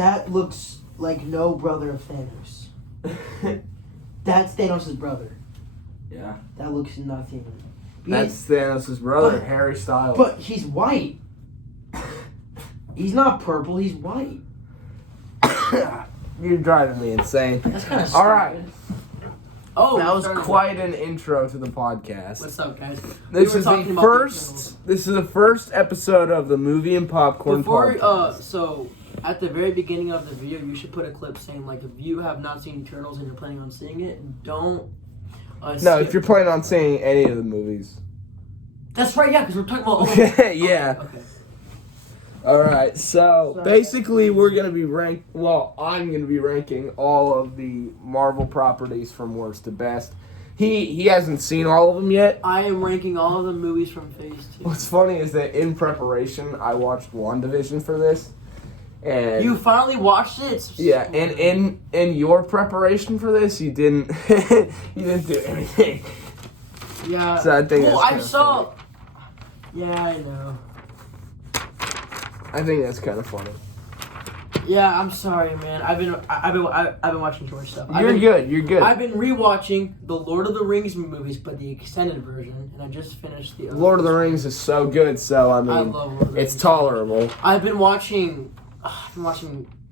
That looks like no brother of Thanos. That's Thanos' brother. Yeah. That looks nothing. That's Thanos' brother, Harry Styles. But he's white. He's not purple, he's white. You're driving me insane. That's kind of All right. Oh, that was quite an intro to the podcast. What's up, guys? This is the first episode of the Movie and Popcorn podcast. So at the very beginning of the video, you should put a clip saying, like, if you have not seen Eternals and you're planning on seeing it, don't. If you're planning on seeing any of the movies. That's right, yeah, because we're talking about. Yeah. Okay. All right, so basically we're going to be I'm going to be ranking all of the Marvel properties from worst to best. He hasn't seen all of them yet. I am ranking all of the movies from Phase 2. What's funny is that in preparation, I watched WandaVision for this. And you finally watched it? Yeah, and in your preparation for this, you didn't you didn't do anything. Yeah. So I think funny. Yeah, I know. I think that's kind of funny. Yeah, I'm sorry, man. I've been watching too much stuff. You're good. I've been rewatching the Lord of the Rings movies, but the extended version, and I just finished the. Lord of the Rings is so good, so I mean, I love Lord of the it's Rings. tolerable. I've been watching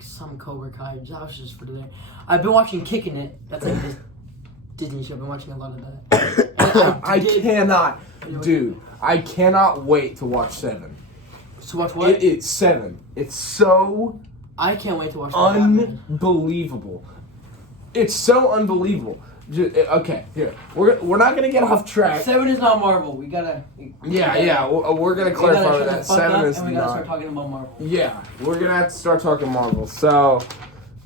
some Cobra Kai. That was just for today. I've been watching Kicking It. That's like this Disney show. I've been watching a lot of that. I cannot wait to watch 7. To watch what? It's 7. It's so. I can't wait to watch. Unbelievable! It's so unbelievable. Okay, here we're not gonna get off track. 7 is not Marvel. We gotta. We're gonna clarify that 7 is and we not. gotta start talking about Marvel. Yeah, we're gonna have to start talking Marvel. So,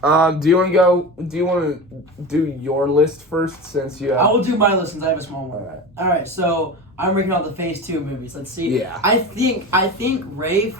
do you want to go? Do you want to do your list first, since you? I will do my list since I have a small one. All All right. So I'm ranking all the Phase 2 movies. Let's see. Yeah. I think Rafe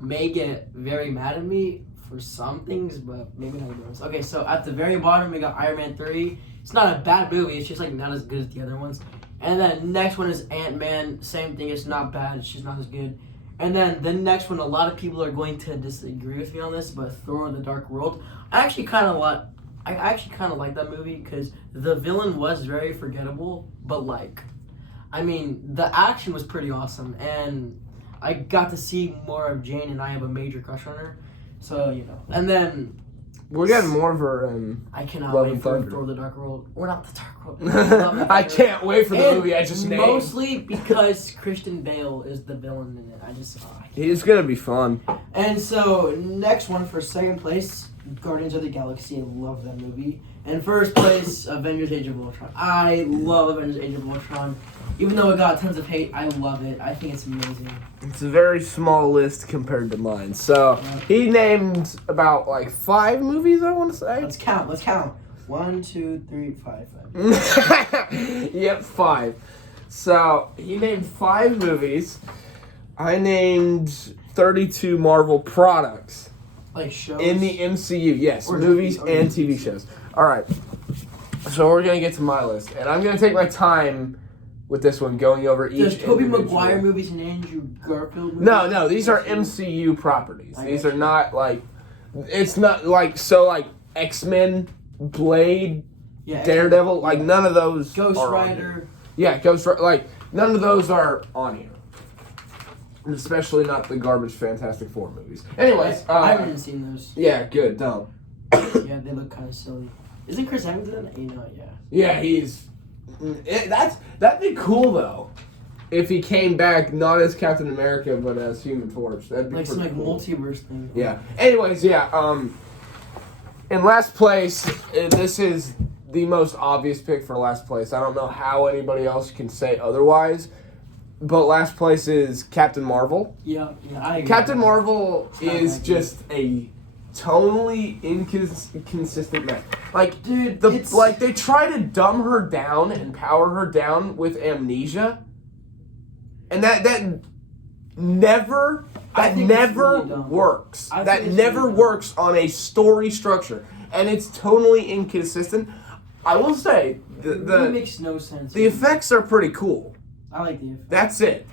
may get very mad at me for some things, but maybe not the others. Okay, so at the very bottom we got Iron Man 3. It's not a bad movie. It's just like not as good as the other ones. And then next one is Ant-Man. Same thing. It's not bad. It's just not as good. And then the next one, a lot of people are going to disagree with me on this, but Thor: The Dark World. I actually kind of like that movie because the villain was very forgettable, but the action was pretty awesome, and I got to see more of Jane, and I have a major crush on her. So, and then we're getting more of her in I cannot Love wait and for Thunder. Thor: The Dark World. Or not the Dark World. I can't wait for the movie I just named. Mostly because Christian Bale is the villain in it. He's gonna be fun. And so, next one for second place, Guardians of the Galaxy. I love that movie. And first place, Avengers: Age of Ultron. I love Avengers: Age of Ultron. Even though it got tons of hate, I love it. I think it's amazing. It's a very small list compared to mine. So, he named about 5 movies, I want to say. Let's count. 1, 2, 3, 5. Yep, 5. So, he named 5 movies. I named 32 Marvel products. Like shows? In the MCU, yes. Or movies and TV shows. Alright. So, we're going to get to my list. And I'm going to take my time with this one, going over each. There's Tobey Maguire movies and Andrew Garfield movies? No, these are MCU properties. These are not it's not X-Men, Blade, Daredevil, none of those. Ghost Rider. Yeah, Ghost Rider, none of those are on here. Especially not the garbage Fantastic Four movies. Anyways, I haven't seen those. Yeah, good, don't. Yeah, they look kind of silly. Isn't Chris Evans in it? Yeah. Yeah, he's. That'd be cool though, if he came back not as Captain America but as Human Torch. That'd be some cool. multiverse thing. Yeah. Anyways, yeah. In last place, this is the most obvious pick for last place. I don't know how anybody else can say otherwise, but last place is Captain Marvel. Yeah, I agree. Captain Marvel is just a tonally inconsistent man. Dude, they try to dumb her down and power her down with amnesia, and that never works. That never works on a story structure, and it's tonally inconsistent. I will say it makes no sense. The effects are pretty cool. I like the effects. That's it.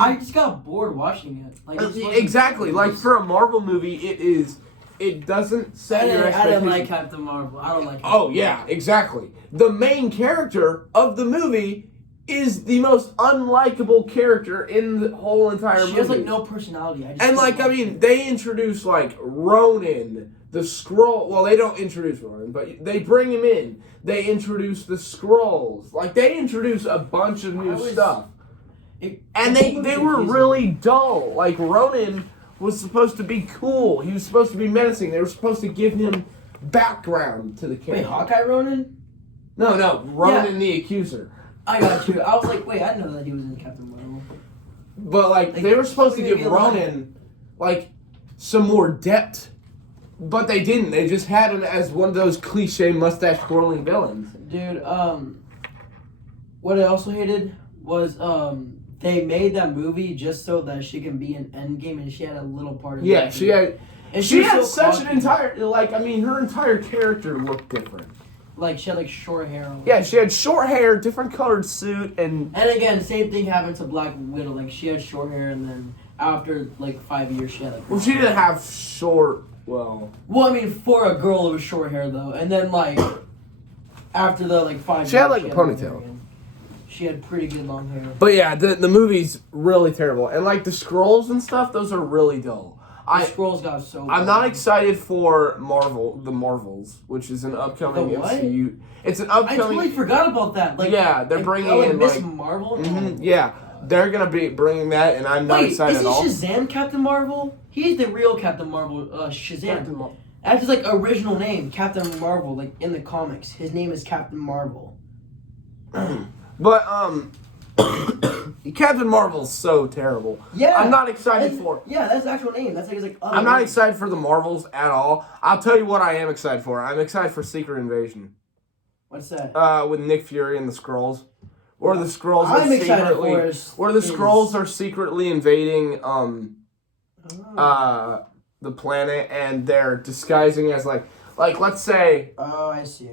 I just got bored watching it. Exactly. For a Marvel movie, it is it doesn't set your I expectations. didn't like Captain Marvel. I don't like. Oh yeah, exactly. The main character of the movie is the most unlikable character in the whole entire movie. She has like no personality. And like, I mean, they introduce like Ronan, the Skrull. Well, they don't introduce Ronan, but they bring him in. They introduce the Skrulls. Like, they introduce a bunch of new stuff. And they were really dull. Like, Ronan was supposed to be cool. He was supposed to be menacing. They were supposed to give him background to the character. Wait, Hawkeye Ronan? No, Ronan the Accuser. I got you. I was like, wait, I didn't know that he was in Captain Marvel. But, like they were supposed to give Ronan, like, some more depth. But they didn't. They just had him as one of those cliche mustache-twirling villains. Dude, what I also hated was, they made that movie just so that she can be in Endgame, and she had a little part of it. Yeah, she had... And she had so such an entire... Like, I mean, her entire character looked different. Like, she had, like, short hair. Yeah, she had short hair, different colored suit, and... And again, same thing happened to Black Widow. Like, she had short hair, and then after, like, 5 years, she had, like... Well, she didn't have short... Well, I mean, for a girl, it was short hair, though. And then, like, after the, like, 5 years... She had, like, a ponytail. She had pretty good long hair. But, yeah, the movie's really terrible. And, like, the Skrulls and stuff, those are really dull. The Skrulls got so I'm not excited for the Marvels, which is an upcoming MCU. It's an upcoming... I totally forgot about that. Like, yeah, they're bringing in, Miss like... Marvel? Yeah, they're going to be bringing that, and I'm not excited at all. Isn't Shazam Captain Marvel? He's the real Captain Marvel, Shazam. That's his, like, original name, Captain Marvel, like, in the comics. His name is Captain Marvel. But, Captain Marvel's so terrible. Yeah. I'm not excited for it. Yeah, that's the actual name. That's like his, like, other I'm not name. excited for the Marvels at all. I'll tell you what I am excited for. I'm excited for Secret Invasion. What's that? With Nick Fury and the Skrulls. Or the Skrulls are secretly invading the planet, and they're disguising as like let's say... Oh, I see.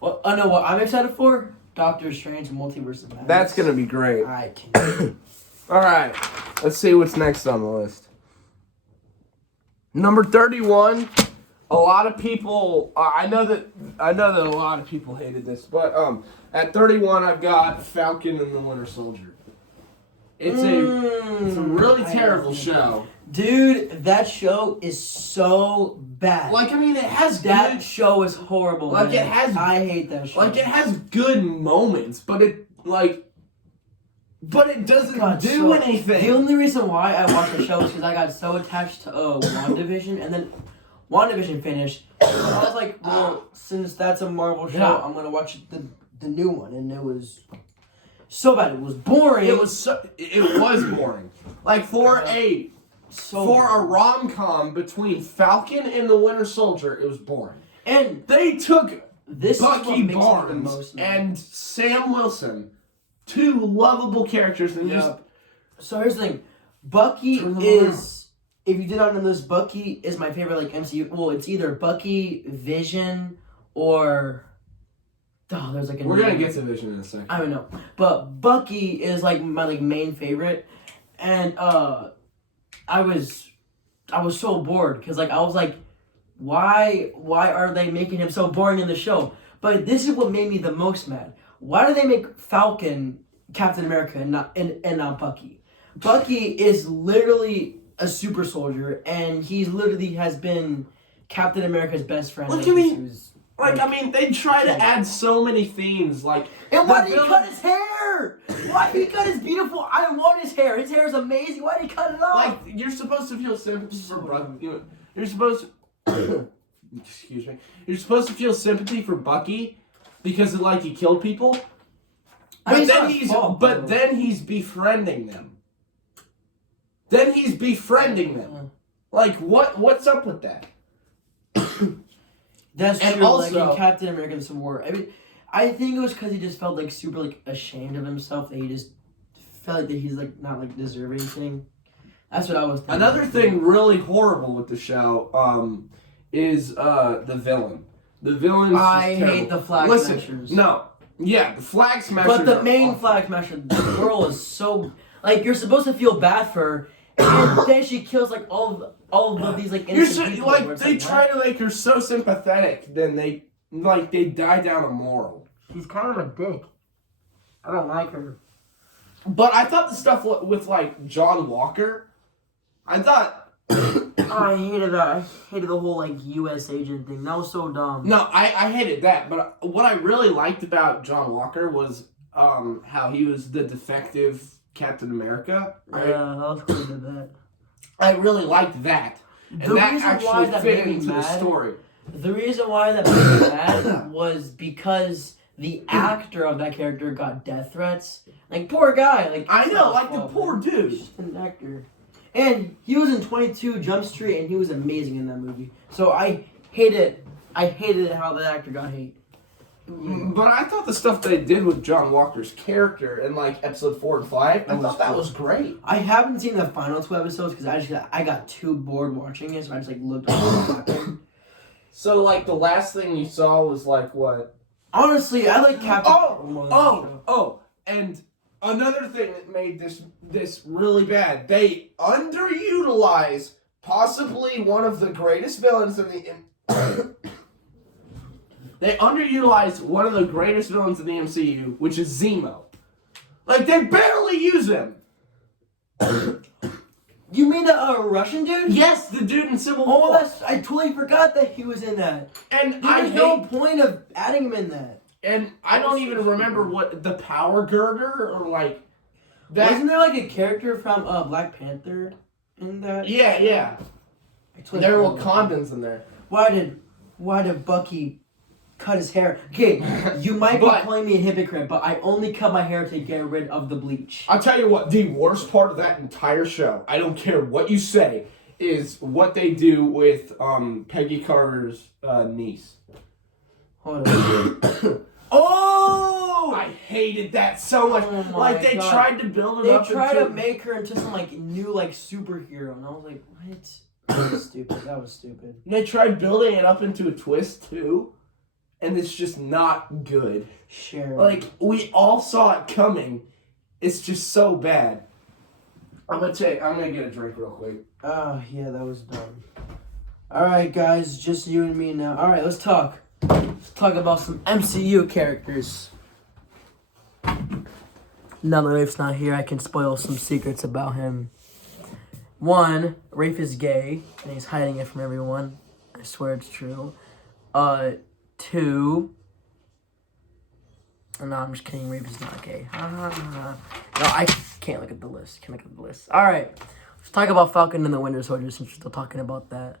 Well, I know what I'm excited for? Doctor Strange Multiverse of Madness. That's going to be great. I can't. All right. Let's see what's next on the list. Number 31. A lot of people... I know that a lot of people hated this, but at 31 I've got Falcon and the Winter Soldier. It's a really terrible show. Dude, that show is so bad. Like, I mean, it has that show is horrible. Like, man. it has... I hate that show. Like, it has good moments, but it doesn't do anything. The only reason why I watched the show is because I got so attached to WandaVision, and then WandaVision finished. I was like, well, since that's a Marvel show, I'm going to watch the new one, and it was so bad. It was boring. It was boring. Like, for a rom-com between Falcon and the Winter Soldier, it was boring. And they took Bucky Barnes and Sam Wilson, two lovable characters, and So here's the thing. Bucky is, if you did not know this, Bucky is my favorite, like, MCU. Well, it's either Bucky, Vision, or... Oh, there's like a... We're going to get to Vision in a second. I don't know. But Bucky is, like, my, like, main favorite. And, I was so bored because, like, I was like, why are they making him so boring in the show? But this is what made me the most mad. Why do they make Falcon Captain America and not Bucky? Bucky is literally a super soldier, and he literally has been Captain America's best friend. I mean, they try to add so many themes, like... And why did he cut his hair? Why did he cut his beautiful... I want his hair. His hair is amazing. Why did he cut it off? Like, you're supposed to feel sympathy for Bucky. You're supposed to... Excuse me. You're supposed to feel sympathy for Bucky because, like, he killed people. But then he's befriending them. Like, what's up with that? That's true. Also, like in Captain America: Civil War, I mean, I think it was because he just felt like super like ashamed of himself that he just felt like that he's like not like deserving anything. That's what I was thinking. Another thing really horrible with the show is the villain. The villain. I hate the Flag Smashers. No, yeah, the Flag Smashers. But the main Flag Smasher, the girl is so like you're supposed to feel bad for her, and then she kills like all of these like innocent people. Like they try to make her so sympathetic, then they die down a moral. She's kind of a dick. I don't like her. But I thought the stuff with like John Walker, I thought. I hated that. I hated the whole like U.S. agent thing. That was so dumb. No, I hated that. But what I really liked about John Walker was how he was the defective Captain America. Right? Yeah, that was cool to that. I really liked that. And The that reason actually why that fit made me into the mad- story. The reason why that made me mad was because the actor of that character got death threats. Like, poor guy. Like I it's know, not like his the fault, poor man. dude. He's just an actor. And he was in 22 Jump Street, and he was amazing in that movie. So I hated how that actor got hate. But I thought the stuff they did with John Walker's character in like episode 4 and 5, I thought that was great. I haven't seen the final 2 episodes because I got too bored watching it, so I just like looked at what happened. So like the last thing you saw was like what? Honestly, I like Captain. And another thing that made this really bad, they underutilize possibly one of the greatest villains in the they underutilized one of the greatest villains in the MCU, which is Zemo. Like they barely use him. You mean the Russian dude? Yes, the dude in Civil Oh, War. I totally forgot that he was in that. And There's no point of adding him in that. And I don't even remember what the power girder or like that. Wasn't there like a character from Black Panther in that? Yeah. There were Wakandans in there. Why did Bucky cut his hair? Okay, you might be calling me a hypocrite, but I only cut my hair to get rid of the bleach. I'll tell you what, the worst part of that entire show, I don't care what you say, is what they do with Peggy Carter's niece. Hold on. Oh! I hated that so much. Oh my like they God. tried to build it up. They tried to make her into some like new like superhero, and I was like, what? That was stupid. That was stupid. And they tried building it up into a twist too, and it's just not good. Sure. Like we all saw it coming. It's just so bad. I'm gonna get a drink real quick. Oh yeah, that was dumb. All right, guys, just you and me now. All right, let's talk. Let's talk about some MCU characters. Now that Rafe's not here, I can spoil some secrets about him. 1, Rafe is gay, and he's hiding it from everyone. I swear it's true. 2, no, I'm just kidding. Rafe is not gay. No, I can't look at the list. All right, let's talk about Falcon and the Winter Soldier since we're still talking about that.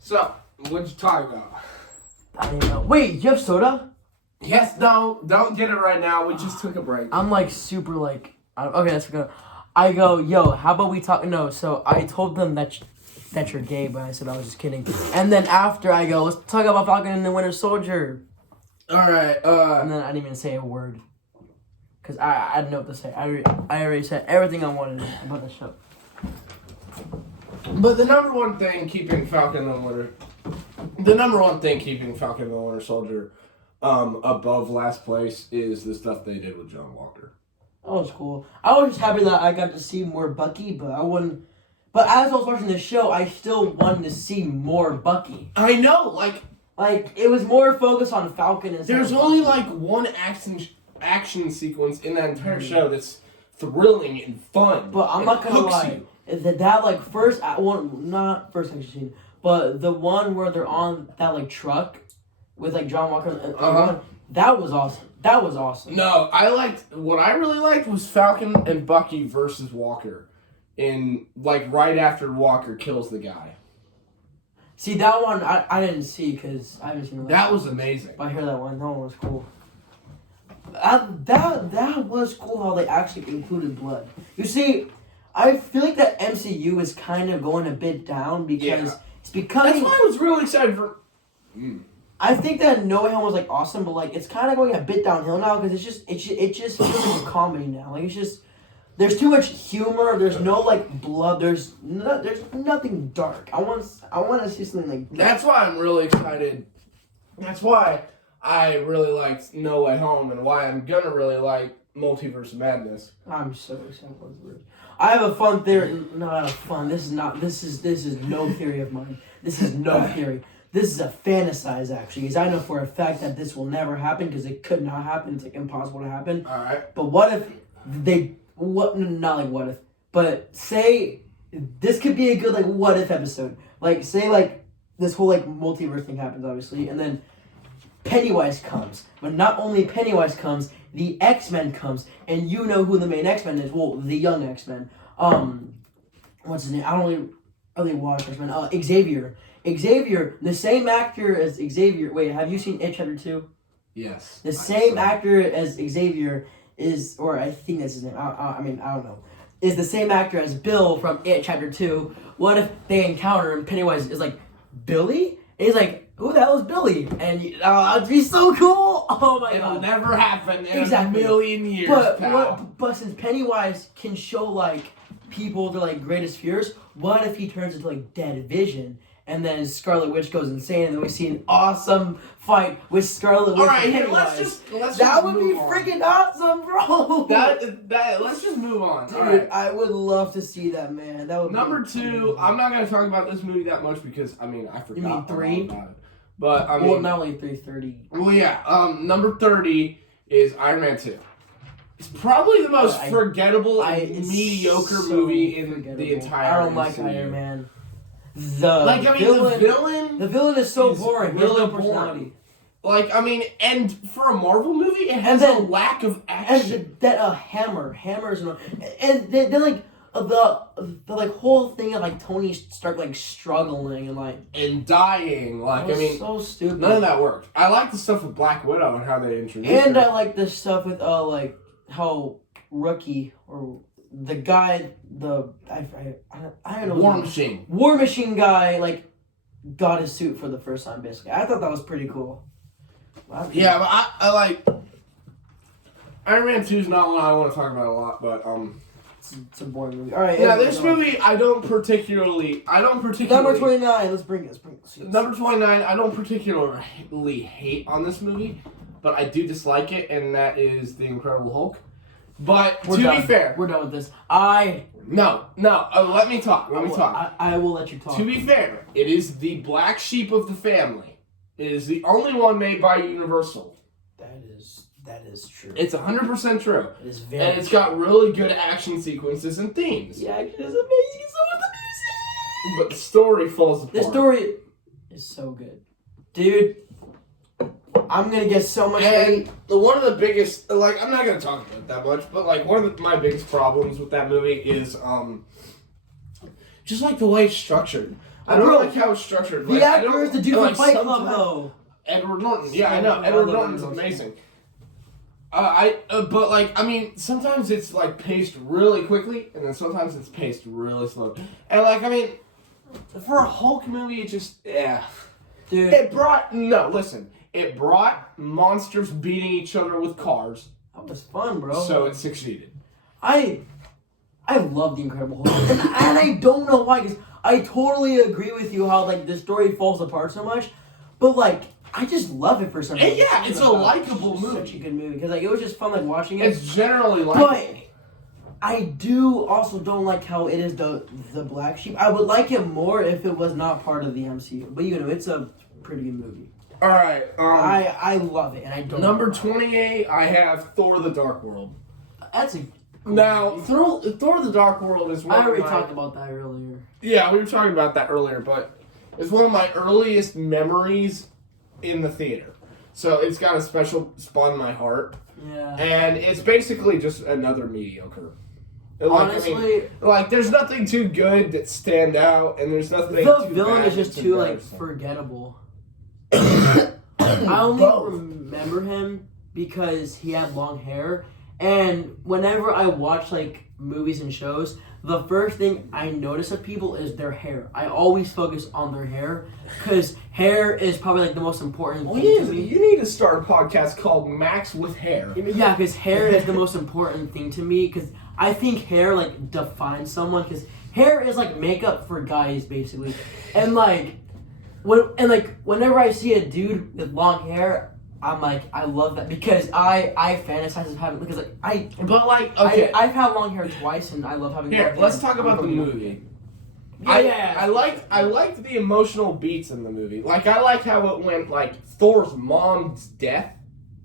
So, what'd you talk about? I don't know. Wait, you have soda? Yes, no, don't get it right now. We just took a break. I'm like super like okay, that's good. I go, yo, how about we talk? No, so I told them that you're gay, but I said I was just kidding. And then after I go, let's talk about Falcon and the Winter Soldier. All right. And then I didn't even say a word because I didn't know what to say. I already said everything I wanted about the show. But the number one thing keeping Falcon and the Winter Soldier above last place is the stuff they did with John Walker. That was cool. I was just happy that I got to see more Bucky, but I wouldn't. But as I was watching the show, I still wanted to see more Bucky. I know, like it was more focused on Falcon and. There's only like one action sequence in that entire show that's thrilling and fun. But I'm not gonna lie. That like first one, not first action scene, but the one where they're on that like truck with like John Walker and that was awesome. That was awesome. No, what I really liked was Falcon and Bucky versus Walker, in like right after Walker kills the guy. See that one I didn't see because I haven't seen it. That was amazing. But I hear that one. That one was cool. That was cool how they actually included blood. You see. I feel like that MCU is kind of going a bit down because it's becoming. That's why I was really excited for. I think that No Way Home was like awesome, but like it's kind of going a bit downhill now because it just feels like a comedy now. Like it's just there's too much humor. There's no like blood. There's nothing dark. I want to see something like that. That's why I'm really excited. That's why I really liked No Way Home and why I'm gonna really like Multiverse of Madness. I'm so excited for this. I have a fun theory. No, not a fun. This is not. This is no theory of mine. This is no theory. This is a fantasize, actually, because I know for a fact that this will never happen because it could not happen. It's like impossible to happen. All right. But what if not like what if, but say this could be a good like what if episode. Like say like this whole like multiverse thing happens, obviously, and then Pennywise comes. But not only Pennywise comes, the X-Men comes, and you know who the main X-Men is. Well, the young X-Men. What's his name? I don't really watch X-Men. Xavier, the same actor as Xavier. Wait, have you seen It Chapter 2? Yes. The same actor as Xavier is, or I think that's his name. I mean, I don't know. Is the same actor as Bill from It Chapter 2. What if they encounter and Pennywise is like, Billy? And he's like, who the hell is Billy? And it'd be so cool. Oh my god. It'll never happen in Exactly. a million years, But since Pennywise can show like people their like greatest fears, what if he turns into like Dead Vision? And then Scarlet Witch goes insane, and then we see an awesome fight with Scarlet Witch. All right, and here, Pennywise. let's that just would be move on. freaking awesome, bro. Let's just move on. Dude, All right. I would love to see that, man. That would Number be 2, I'm not gonna talk about this movie that much because I mean I forgot. You mean 3? About it. But I mean, well, not only 330. Well, yeah. Number 30 is Iron Man 2. It's probably the most forgettable and mediocre movie in the entire. I don't like MCU. Iron Man. The villain. The villain is so boring. He has Really no boring. personality. Like, I mean, and for a Marvel movie, it has And then- a lack of action. And hammers, and then like the like whole thing of like Tony Stark like struggling and like And dying. Like, I mean, so stupid. none of that worked. I like the stuff with Black Widow and how they introduced And her. I like the stuff with like how Rookie or the guy I don't know War Machine guy like got his suit for the first time basically. I thought that was pretty cool. Yeah, but I like Iron Man 2 is not one I want to talk about a lot, but it's a boring movie. All right. yeah, this movie I don't particularly Number 29. Let's bring it. Number 29. I don't particularly hate on this movie, but I do dislike it, and that is The Incredible Hulk. But to be fair, we're done with this. No. Let me talk. I will let you talk. To be fair, it is the black sheep of the family. It is the only one made by Universal. That is true. It's 100% true. It is very. And it's got really good action sequences and themes. The action is amazing. So is the music. But the story falls apart. The story is so good, dude. I'm gonna get so much hate. One of the biggest, like, I'm not gonna talk about it that much, but like one of my biggest problems with that movie is just like the way it's structured. I don't like how it's structured. The actor is the dude from Fight Club, though. Edward Norton. Yeah, I know. Edward Norton's amazing. But like, I mean, sometimes it's like paced really quickly, and then sometimes it's paced really slow. And like, I mean, for a Hulk movie, it just, yeah. Dude. It brought monsters beating each other with cars. That was fun, bro. So it succeeded. I love The Incredible Hulk, and I don't know why, because I totally agree with you how like the story falls apart so much, but like I just love it for some reason. Yeah, it's a likable movie. Such a good movie because like it was just fun like watching it. It's generally likable. But I do also don't like how it is the black sheep. I would like it more if it was not part of the MCU. But you know, it's a pretty good movie. All right. I love it, and I don't. Number 28, I have Thor: The Dark World. That's a. Now, Thor: The Dark World is one I already of my... talked about that earlier. Yeah, we were talking about that earlier, but it's one of my earliest memories in the theater. So it's got a special spot in my heart. Yeah. And it's basically just another mediocre. Honestly, like there's nothing too good that stand out, and there's nothing. The too villain bad is just that's too like embarrassing. forgettable. I only remember him because he had long hair, And whenever I watch like movies and shows, the first thing I notice of people is their hair. I always focus on their hair because hair is probably like the most important thing to me. You need to start a podcast called Max with Hair. Yeah, because hair is the most important thing to me because I think hair like defines someone because hair is like makeup for guys basically. And like whenever I see a dude with long hair, I'm like, I love that because I fantasize of having because like I've had long hair twice and I love having long hair. Let's talk about the movie. I liked the emotional beats in the movie. Like I like how it went like Thor's mom's death.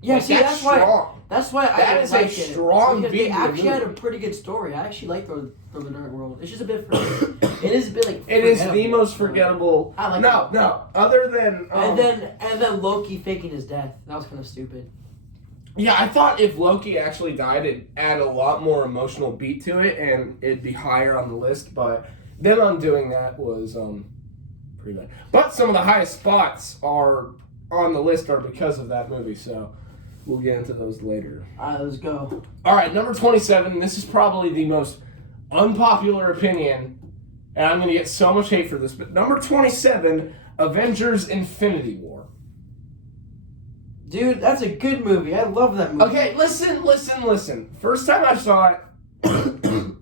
Yeah, like, see that's strong. That's why that I is like a strong beat. They actually had a pretty good story. I actually like Thor the Dark World. It's just a bit it is a bit like it is the most forgettable. I like no. Other than and then Loki faking his death. That was kind of stupid. Yeah, I thought if Loki actually died, it'd add a lot more emotional beat to it, and it'd be higher on the list. But them undoing that was pretty bad. But some of the highest spots are on the list are because of that movie. So we'll get into those later. All right, let's go. All right, number 27. This is probably the most unpopular opinion, and I'm going to get so much hate for this. But number 27, Avengers: Infinity War. Dude, that's a good movie. I love that movie. Okay, listen. First time I saw it,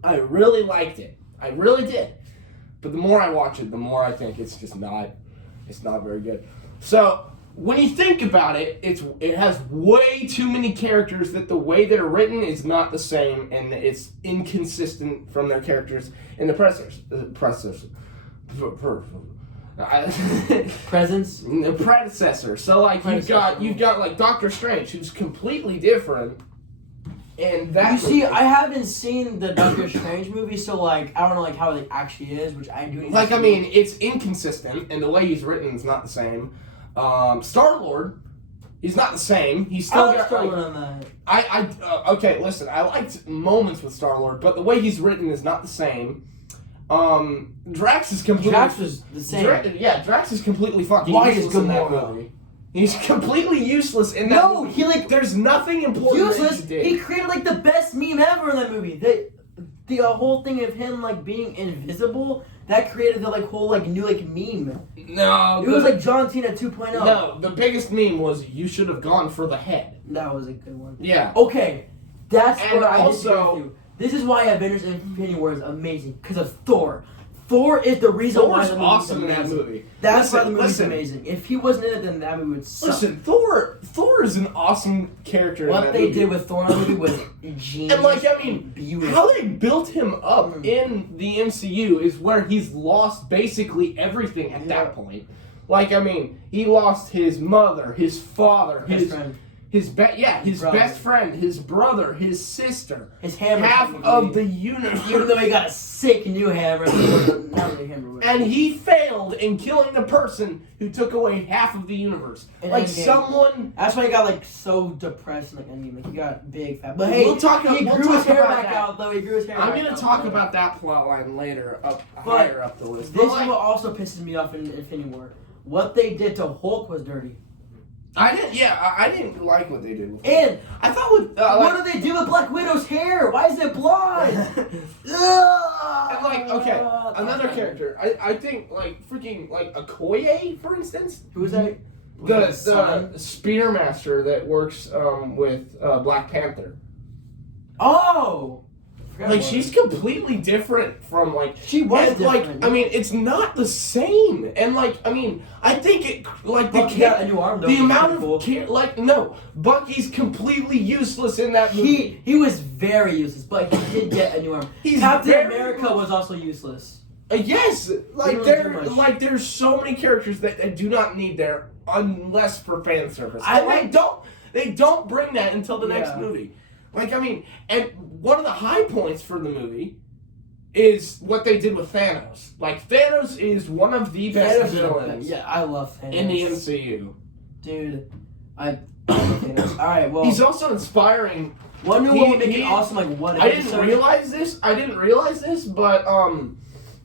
I really liked it. I really did. But the more I watch it, the more I think it's not very good. So when you think about it, it has way too many characters that the way they're written is not the same, and it's inconsistent from their characters in the predecessor. So like you've got like Doctor Strange, who's completely different. And that you see, I haven't seen the Doctor Strange movie, so like I don't know like how it actually is, which I do. Like I mean, it's inconsistent, and the way he's written is not the same. Star-Lord, he's not the same. He's still got Star-Lord on that. Okay, listen. I liked moments with Star-Lord, but the way he's written is not the same. Drax is completely. Drax was the same. Drax is completely fucking Why useless is in that Gamora? movie. He's completely useless in that movie. He like there's nothing important useless. that he did. He created like the best meme ever in that movie. The whole thing of him like being invisible that created the like whole like new like meme. No, it was like John Cena 2.0. No, the biggest meme was you should have gone for the head. That was a good one. Yeah. Okay, that's and where I also, disagree with you. This is why Avengers: Infinity War is amazing because of Thor. Thor is the reason why the movie's awesome amazing. in that movie. That's why the movie's amazing. If he wasn't in it, then that movie would suck. Listen, Thor is an awesome character. What in that they movie. did with Thor in the movie was genius. And like I mean, beautiful. how they built him up in the MCU is where he's lost basically everything at that point. Like I mean, he lost his mother, his father, his best friend, his brother, his sister, his hammer, half of the universe. Even though he got a sick new hammer, and he failed in killing the person who took away half of the universe. Like someone. That's why he got like so depressed. Like he got big fat. But hey, he grew his hair back out though. He grew his hair. I'm gonna talk about that plot line later, higher up the list. This is what also pisses me off in Infinity War. What they did to Hulk was dirty. I didn't like what they did with Hulk. And I thought with what do they do with Black Widow's hair? Why is it blonde? And like another character. I think like freaking like Okoye, for instance. Who is that? The Spearmaster that works with Black Panther. Oh. Like she's completely different from like she was different. Like I mean, it's not the same. And like I mean, I think it like Bucky got a new arm, though, the amount of like no, Bucky's completely useless in that movie. He was very useless, but he did get a new arm. Captain America was also useless. Yes, like there's so many characters that do not need there unless for fan service. They don't bring that until the next movie. Like, I mean, and one of the high points for the movie is what they did with Thanos. Like, Thanos is one of the best villains. Yeah, I love Thanos. In the MCU. Dude, I love Thanos. Alright, well. He's also inspiring. Wonder Woman make it awesome, like, what I didn't realize this, but,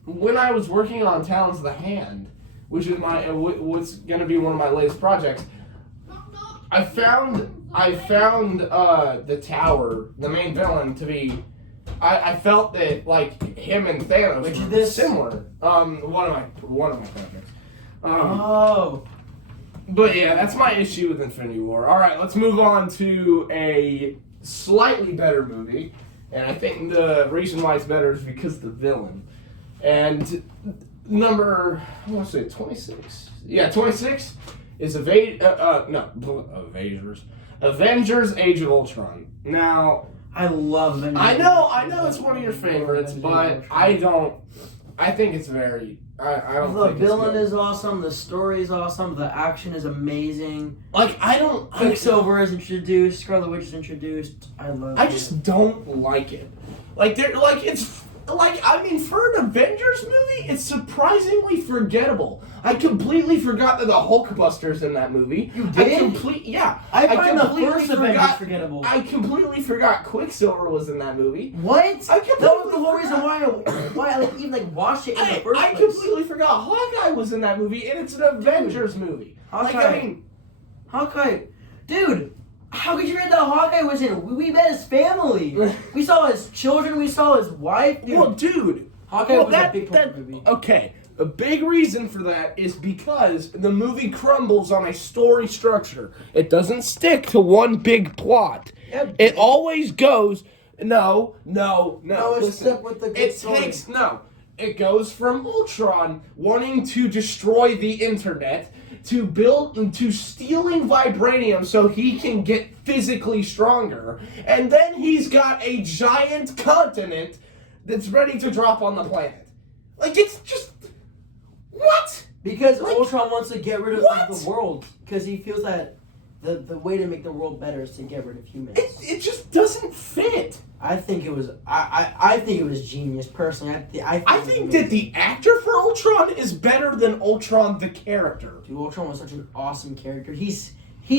when I was working on Talons of the Hand, which is what's going to be one of my latest projects, I found the Tower, the main villain, to be. I felt that like him and Thanos Which were is this? similar. One of my favorites. Oh. But yeah, that's my issue with Infinity War. All right, let's move on to a slightly better movie, and I think the reason why it's better is because of the villain. And number, I want to say 26. Yeah, 26 is Avengers: Age of Ultron. Now, I love Avengers. I know it's one of your favorites, but I think it's very. I don't The think villain it's is awesome. The story is awesome. The action is amazing. like Quicksilver is introduced. Scarlet Witch is introduced. I love. I just don't like it. Like they're like it's like I mean for an Avengers movie, it's surprisingly forgettable. I completely forgot that the Hulkbuster's in that movie. You did? I find the completely first Avengers forgettable. I completely forgot Quicksilver was in that movie. What? I That was the whole completely reason why I even watched it in the first I place. completely forgot Hawkeye was in that movie, and it's an Avengers movie. Hawkeye, dude. How could you read that Hawkeye was in? We met his family. We saw his children. We saw his wife. Dude. Well, dude, Hawkeye was a big part of the movie. Okay, a big reason for that is because the movie crumbles on a story structure. It doesn't stick to one big plot. Yep. It always goes. No. it's stuck with the good story. It goes from Ultron wanting to destroy the internet to stealing vibranium so he can get physically stronger, and then he's got a giant continent that's ready to drop on the planet. Like it's just what? Because Like, Ultron wants to get rid of what? the world. Because he feels that the way to make the world better is to get rid of humans. It just doesn't fit. I think it was I think it was genius personally. I think that the actor for Ultron is better than Ultron the character. Dude, Ultron was such an awesome character. He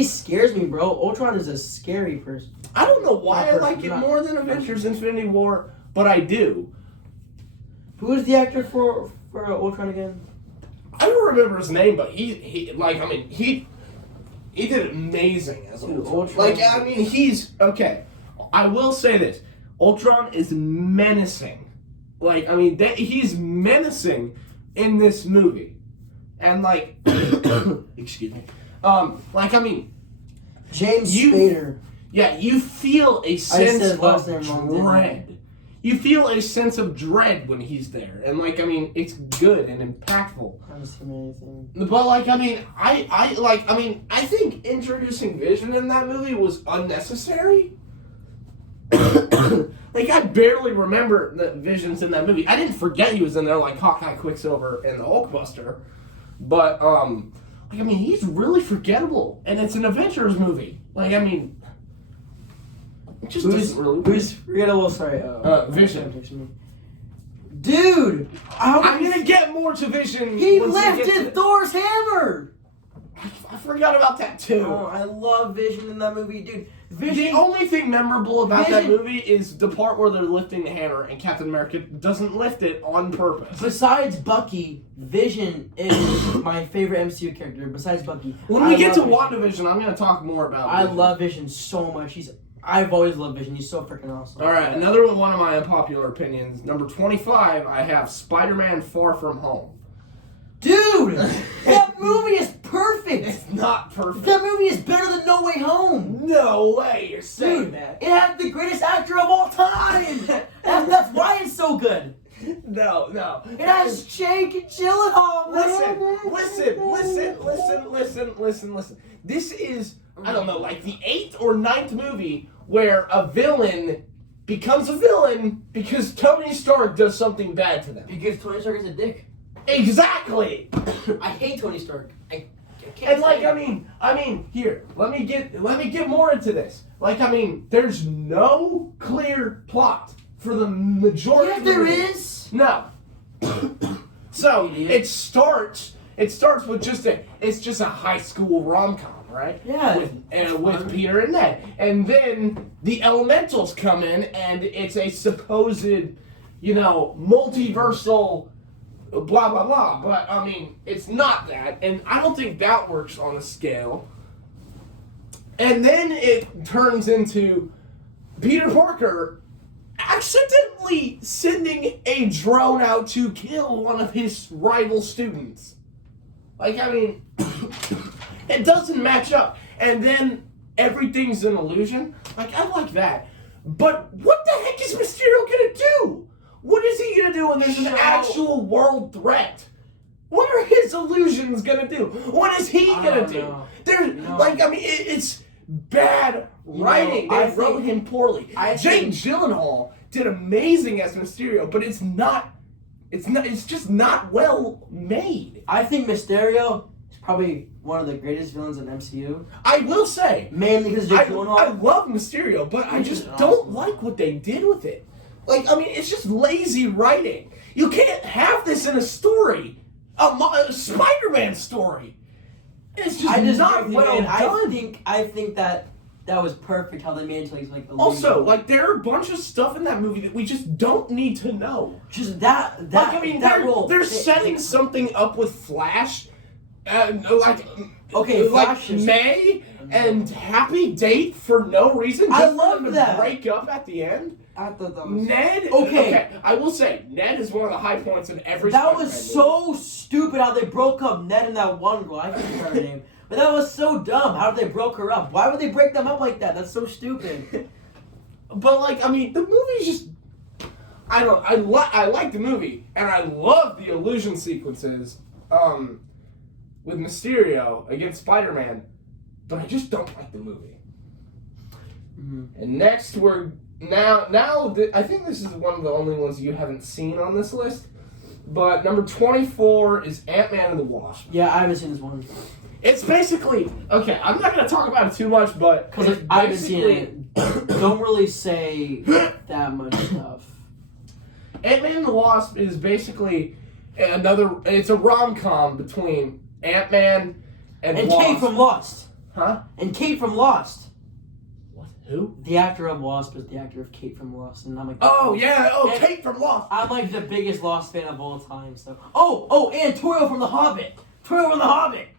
scares me, bro. Ultron is a scary person. I don't know why I like it more than Avengers: Infinity War, but I do. Who is the actor for Ultron again? I don't remember his name, but he did amazing as Dude, Ultron. He's okay. I will say this: Ultron is menacing. He's menacing in this movie, and excuse me. James Spader. Yeah, you feel a sense said last of name wrong, didn't I? dread. You feel a sense of dread when he's there, and it's good and impactful. That's amazing. But I think introducing Vision in that movie was unnecessary. I barely remember that Vision's in that movie. I didn't forget he was in there, like Hawkeye, Quicksilver, and the Hulkbuster. But he's really forgettable, and it's an Avengers movie. It just doesn't really work. Who's forgettable? Sorry. Vision. Dude, I'm gonna get more to Vision. He once we get lifted to- Thor's hammer. I forgot about that too. Oh, I love Vision in that movie, dude. The Vision. only thing memorable about that Vision- movie is the part where they're lifting the hammer and Captain America doesn't lift it on purpose. Besides Bucky, Vision is my favorite MCU character. Besides Bucky, When we get to love Vision. WandaVision, I'm going to talk more about I Vision. love Vision so much. I've always loved Vision. He's so freaking awesome. All right, another one of my unpopular opinions. Number 25, I have Spider-Man: Far From Home. Dude, that movie is perfect. It's not perfect. That movie is better than No Way Home. No way you're saying Dude, that. it has the greatest actor of all time. That's why it's so good. No. It has Jake Gyllenhaal. Listen. This is, I don't know, like the 8th or 9th movie where a villain becomes a villain because Tony Stark does something bad to them. Because Tony Stark is a dick. Exactly. I hate Tony Stark. I can't. And here, let me get more into this. There's no clear plot for the majority. Yeah, of the there movie. is. No. So it starts with just a high school rom-com, right? Yeah. With Peter and Ned, and then the elementals come in, and it's a supposed, multiversal. Blah blah blah, but it's not that, and I don't think that works on a scale. And then it turns into Peter Parker accidentally sending a drone out to kill one of his rival students. Like, I mean, it doesn't match up. And then everything's an illusion. Like, I like that. But what the heck is Mysterio gonna do? What is he gonna do when there's an actual world threat? What are his illusions gonna do? What is he gonna do? Like, I mean, it's bad writing. They wrote him poorly. Jake Gyllenhaal did amazing as Mysterio, but it's just not well made. I think Mysterio is probably one of the greatest villains in MCU. I will say, mainly because Jake Gyllenhaal. I love Mysterio, but I just don't like what they did with it. Like, I mean, it's just lazy writing. You can't have this in a story, a Spider-Man story. It's just not well done. I think that was perfect how they made it like the also, like, there are a bunch of stuff in that movie that we just don't need to know. Just that like, I mean, they're setting something up with Flash, like Flash May and Happy Date for no reason. Just I love that. Break up at the end. I thought that was Ned. Okay, I will say Ned is one of the high points in every. That was so stupid how they broke up Ned and that one girl. I can't remember her name, but that was so dumb. How did they broke her up? Why would they break them up like that? That's so stupid. But like, I mean, the movie's just. I like the movie and I love the illusion sequences. With Mysterio against Spider-Man, but I just don't like the movie. Mm-hmm. And next I think this is one of the only ones you haven't seen on this list, but number 24 is Ant-Man and the Wasp. Yeah, I haven't seen this one. It's basically, okay, I'm not going to talk about it too much, but because I haven't seen it. Don't really say that much stuff. Ant-Man and the Wasp is basically it's a rom-com between Ant-Man and Wasp. Kate from Lost. Huh? And Kate from Lost. What? Who? The actor of Wasp is the actor of Kate from Lost, and I'm like, Kate from Lost. I'm like the biggest Lost fan of all time. So, and Toriel from The Hobbit. Toriel from The Hobbit.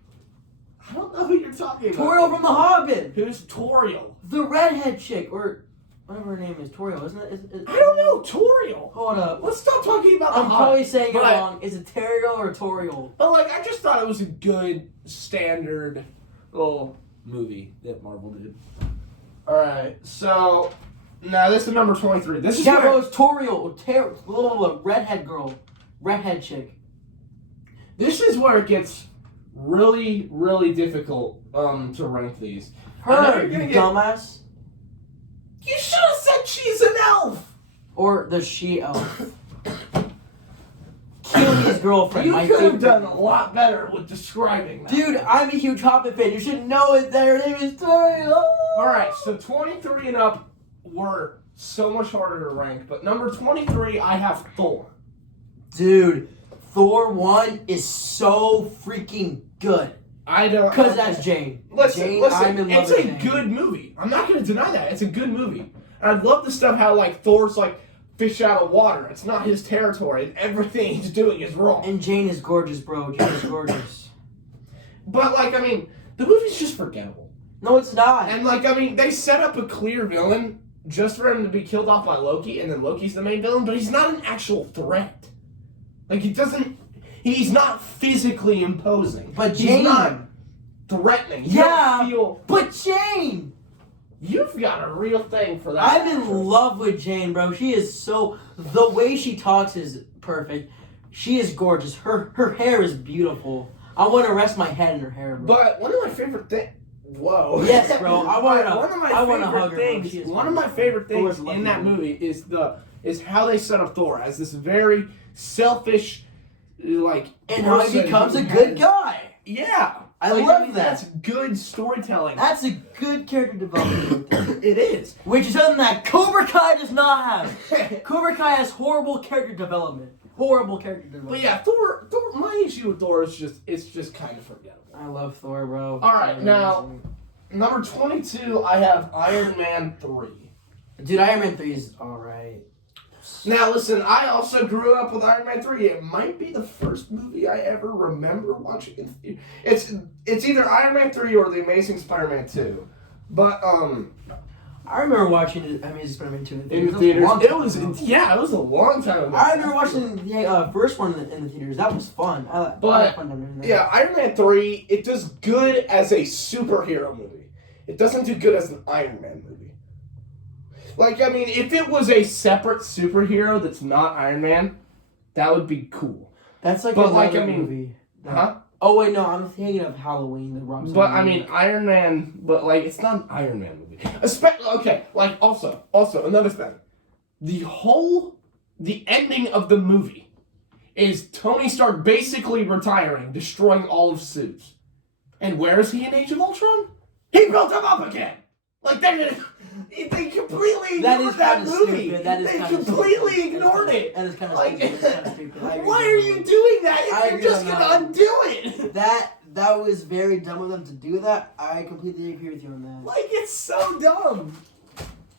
I don't know who you're talking about. Toriel from The Hobbit. Who's Toriel? The redhead chick, or whatever her name is. Toriel, isn't it? I don't know. Toriel. Hold up. Let's stop talking about The Hobbit. I'm probably saying it wrong. Is it Toriel or Toriel? But like, I just thought it was a good standard little movie that Marvel did. All right, so now this is number 23. This is it's Toriel, redhead girl, redhead chick. This is where it gets really, really difficult to rank these. Her, you dumbass. You should have said she's an elf. Or the she-elf. Keely's girlfriend. You could have done a lot better with describing that. Dude, I'm a huge Hobbit fan. You should know it. Their name is Toriel. Alright, so 23 and up were so much harder to rank, but number 23, I have Thor. Dude, Thor 1 is so freaking good. I don't. Because that's Jane. Listen, I'm in love with Jane. It's a good movie. I'm not going to deny that. It's a good movie. And I love the stuff how, like, Thor's, like, fish out of water. It's not his territory, and everything he's doing is wrong. And Jane is gorgeous, bro. Jane is gorgeous. But, like, I mean, the movie's just forgettable. No, it's not. And, like, I mean, they set up a clear villain just for him to be killed off by Loki, and then Loki's the main villain, but he's not an actual threat. Like, he's not physically imposing. But Jane. He's not threatening. But Jane. You've got a real thing for that. I'm in love with Jane, bro. She is the way she talks is perfect. She is gorgeous. Her hair is beautiful. I want to rest my head in her hair, bro. But one of my favorite things. Whoa. Yes, bro. I want to hug her. One of my favorite things in that movie is how they set up Thor as this very selfish, like, and how he becomes a good guy. Yeah. I love that. That's good storytelling. That's a good character development. It is. Which is something that Cobra Kai does not have. Cobra Kai has horrible character development. But yeah, Thor. My issue with Thor is just kind of forgettable. I love Thor, bro. All right, now number 22, I have Iron Man 3. Dude, Iron Man 3 is all right. Now, listen, I also grew up with Iron Man 3. It might be the first movie I ever remember watching in theater. It's either Iron Man 3 or The Amazing Spider-Man 2. But I remember watching it. Amazing Spider-Man 2 in the theaters, it was a long time ago. I remember watching the first one in the theaters. That was fun. I had fun doing that. Yeah, Iron Man 3, it does good as a superhero movie. It doesn't do good as an Iron Man movie. Like, I mean, if it was a separate superhero that's not Iron Man, that would be cool. That's like another movie. Huh? Oh wait, no, I'm thinking of Halloween. The Rob. But I mean, Iron Man. But like, it's not an Iron Man movie. Okay, like also another thing, the ending of the movie is Tony Stark basically retiring, destroying all of suits, and where is he in Age of Ultron? He built them up again. Like they completely ignored that movie. They completely ignored it. That is kind of stupid. Why are you doing that if you're just gonna undo it? That was very dumb of them to do that. I completely agree with you on that. Like, it's so dumb.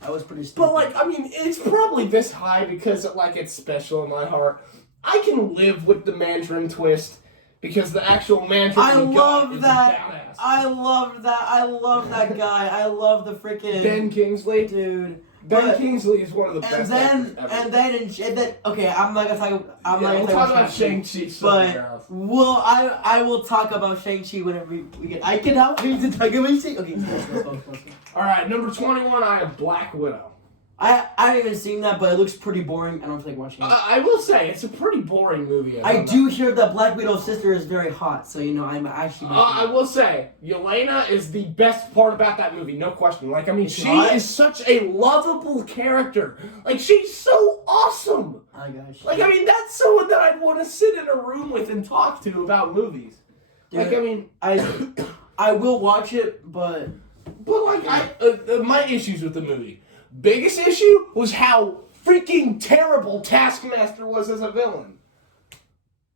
That was pretty stupid. But like, I mean, it's probably this high because it's special in my heart. I can live with the Mandarin twist because the actual Mandarin I love that. Badass. I love that. I love that guy. I love the freaking Ben Kingsley, dude. Ben Kingsley is one of the best actors ever. And then, okay, I'm not gonna talk. We'll talk about Shang-Chi. But I will talk about Shang-Chi whenever we get. I can help you to talk about Shang-Chi. Okay, let's go. All right, number 21. I have Black Widow. I haven't even seen that, but it looks pretty boring. I don't feel like watching it. I will say it's a pretty boring movie. I do hear that Black Widow's sister is very hot, so I'm actually. I will say Yelena is the best part about that movie, no question. Like, I mean, she is such a lovable character. Like, she's so awesome. I got you. Like, I mean, that's someone that I'd want to sit in a room with and talk to about movies. Dude, like, I mean, I will watch it, but like, my issues with the movie. Biggest issue was how freaking terrible Taskmaster was as a villain.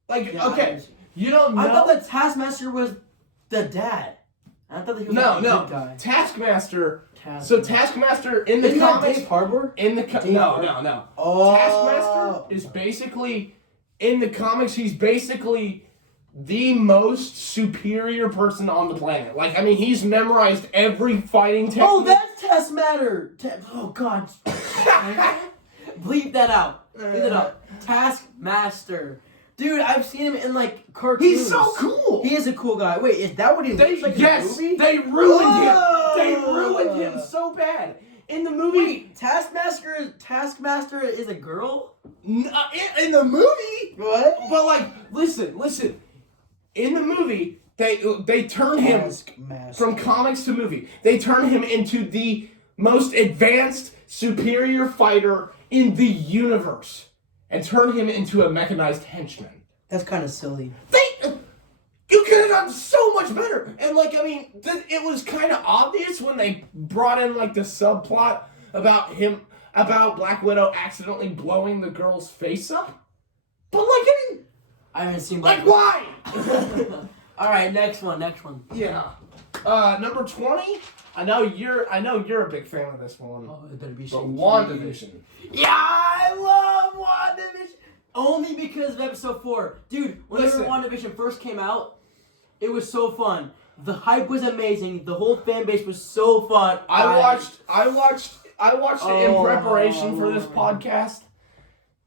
Like, yeah, okay, you don't know. I thought that Taskmaster was the dad. I thought that he was a good guy. Taskmaster. So Taskmaster in the comics. Dave Harbor? No. Oh. Taskmaster is basically in the comics. He's basically the most superior person on the planet. Like, I mean, he's memorized every fighting technique. Oh, that's Taskmaster. Oh God. Bleep that out. Taskmaster. Dude, I've seen him in like cartoons. He's so cool. He is a cool guy. Wait, is that what he looks like in the movie? They ruined him. They ruined him so bad. In the movie... Wait, Taskmaster is a girl? In the movie? What? But like, listen. In the movie, they turn him from comics to movie. They turn him into the most advanced, superior fighter in the universe, and turn him into a mechanized henchman. That's kind of silly. You could have done so much better. And like, I mean, it was kind of obvious when they brought in like the subplot about Black Widow accidentally blowing the girl's face up. But like, I mean, I haven't seen Black Widow. Why? All right, next one. Yeah. Number 20. I know you're a big fan of this one. Oh, it better be WandaVision. Yeah, I love WandaVision. Only because of episode 4. Dude, whenever WandaVision first came out, it was so fun. The hype was amazing. The whole fan base was so fun. I watched it in preparation for this podcast.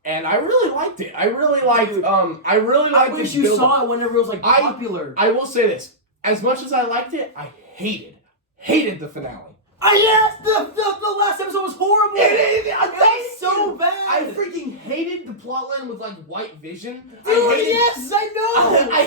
And I really liked it. I really liked I wish you saw it whenever it was like popular. I will say this. As much as I liked it, I hated the finale. Yes, the last episode was horrible. It was so bad. I freaking hated the plotline with like White Vision. Dude, yes, I know. I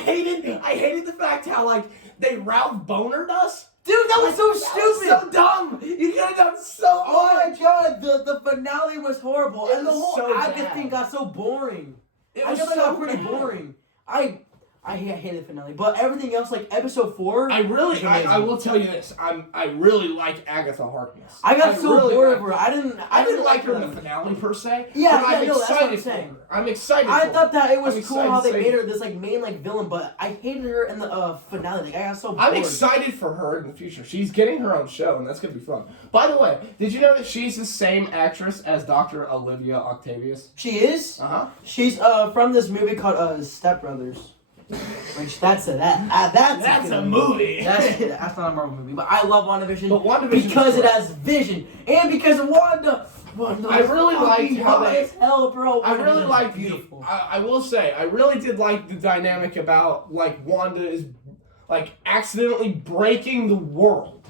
hated the fact how like they Ralph Bonered us. Dude, that was so stupid. That was so dumb. You could have done so much. Oh my god, the finale was horrible. And the whole so Agatha bad. thing got so boring. It was got pretty boring. I hated the finale, but everything else, like episode 4, I will tell you this. I really like Agatha Harkness. I got so bored of her. I didn't like her in the finale per se. Yeah, but that's what I'm saying. I'm excited. I thought that it was cool how they made her this like main like villain, but I hated her in the finale. Like I got so bored. I'm excited for her in the future. She's getting her own show, and that's gonna be fun. By the way, did you know that she's the same actress as Dr. Olivia Octavius? She is. Uh huh. She's from this movie called Step Brothers. Which that's a movie. That's not a Marvel movie, but I love WandaVision. But WandaVision because it has Vision and because of Wanda. I really liked how they. Hell, bro. I really liked beautiful. I will say I really did like the dynamic about like Wanda is like accidentally breaking the world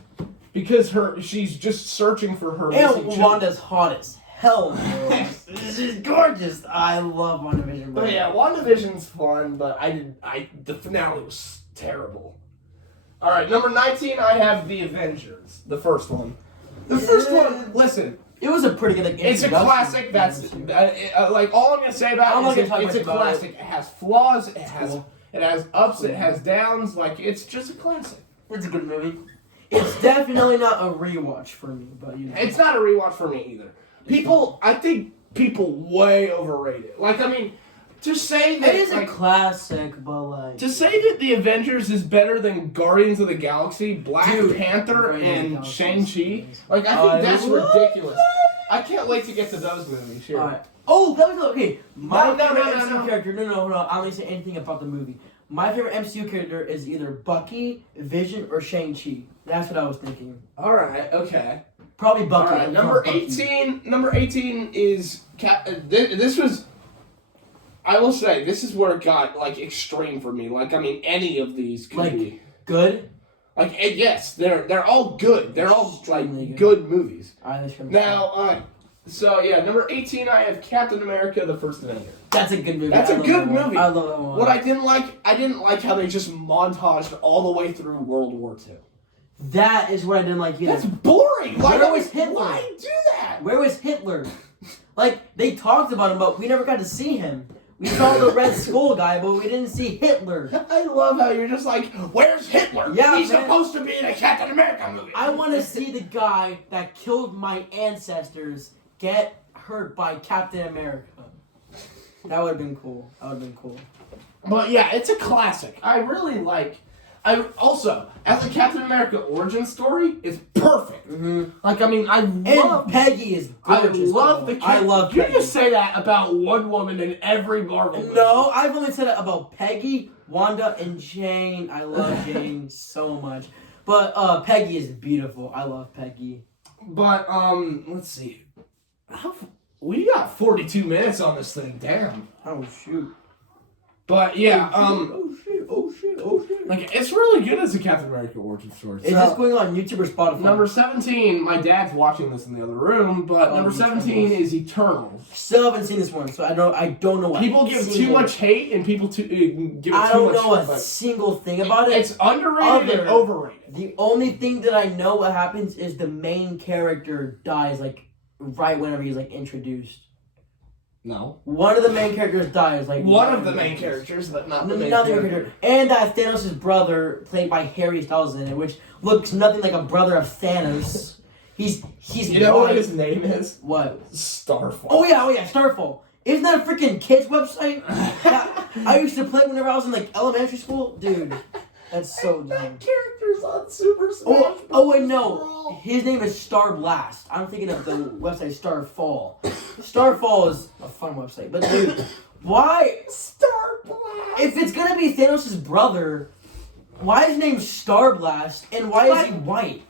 because she's just searching for her. And Wanda's hot as hell, bro. She's gorgeous. I love WandaVision, bro. But yeah, WandaVision's fun, but the finale was terrible. All right, number 19, I have The Avengers, the first one. The first one, listen. It was a pretty good. It's a classic. That's like all I'm gonna say about it is it's a classic. It has flaws. It has ups. It has downs. Like it's just a classic. It's a good movie. It's definitely not a rewatch for me, but you know. It's not a rewatch for me either. I think people way overrate it. Like I mean, to say that it is a classic, but like to say that The Avengers is better than Guardians of the Galaxy, Black Panther, and Shang-Chi, like I think that's ridiculous. I can't wait to get to those movies. Sure. Right. Oh, that was okay. My favorite MCU character. No, hold on. I don't need to say anything about the movie. My favorite MCU character is either Bucky, Vision, or Shang-Chi. That's what I was thinking. All right. Okay. Probably Bucky. All right. Number 18. Number 18 is this was. I will say this is where it got like extreme for me. Like I mean, any of these could be good. Like yes, they're all good. They're all like good movies. Now, so yeah, number 18, I have Captain America: The First Avenger. That's a good movie. That's a good movie. I love that one. What I didn't like how they just montaged all the way through World War II. That is what I didn't like either. That's boring. Where was Hitler? Why do that? Where was Hitler? Like they talked about him, but we never got to see him. We saw the Red Skull guy, but we didn't see Hitler. I love how you're just like, where's Hitler? Yeah, he's supposed to be in a Captain America movie. I want to see the guy that killed my ancestors get hurt by Captain America. That would have been cool. But yeah, it's a classic. I really like. Also, as a Captain America origin story, it's perfect. Mm-hmm. Like, I mean, and Peggy is gorgeous. I love Peggy. You just say that about one woman in every Marvel movie. No, I've only said it about Peggy, Wanda, and Jane. I love Jane so much. But Peggy is beautiful. I love Peggy. But, let's see. We got 42 minutes on this thing. Damn. Oh, shoot. But, yeah, Oh, shit. Like, it's really good as a Captain America origin story. Is this going on YouTube or Spotify? Number 17, my dad's watching this in the other room, but number 17 is Eternals. Still haven't seen this one, so I don't know what. People give too much hate, and people give it too much. I don't know a single thing about it. It's underrated and overrated. The only thing that I know what happens is the main character dies, like, right whenever he's, like, introduced. No. One of the main characters dies. Like one of the main characters, but not the main character. And that Thanos' brother, played by Harry Styles in it, which looks nothing like a brother of Thanos. He's You know what his name is? What? Starfall. Oh yeah, Starfall. Isn't that a freaking kids website? I used to play whenever I was in like elementary school, dude. That's so dumb. That character's on Super Smash Bros. Oh wait, no. His name is Star Blast. I'm thinking of the website Starfall. Starfall is a fun website, but dude, why Star Blast? If it's gonna be Thanos' brother, why is his name Star Blast and why is he white?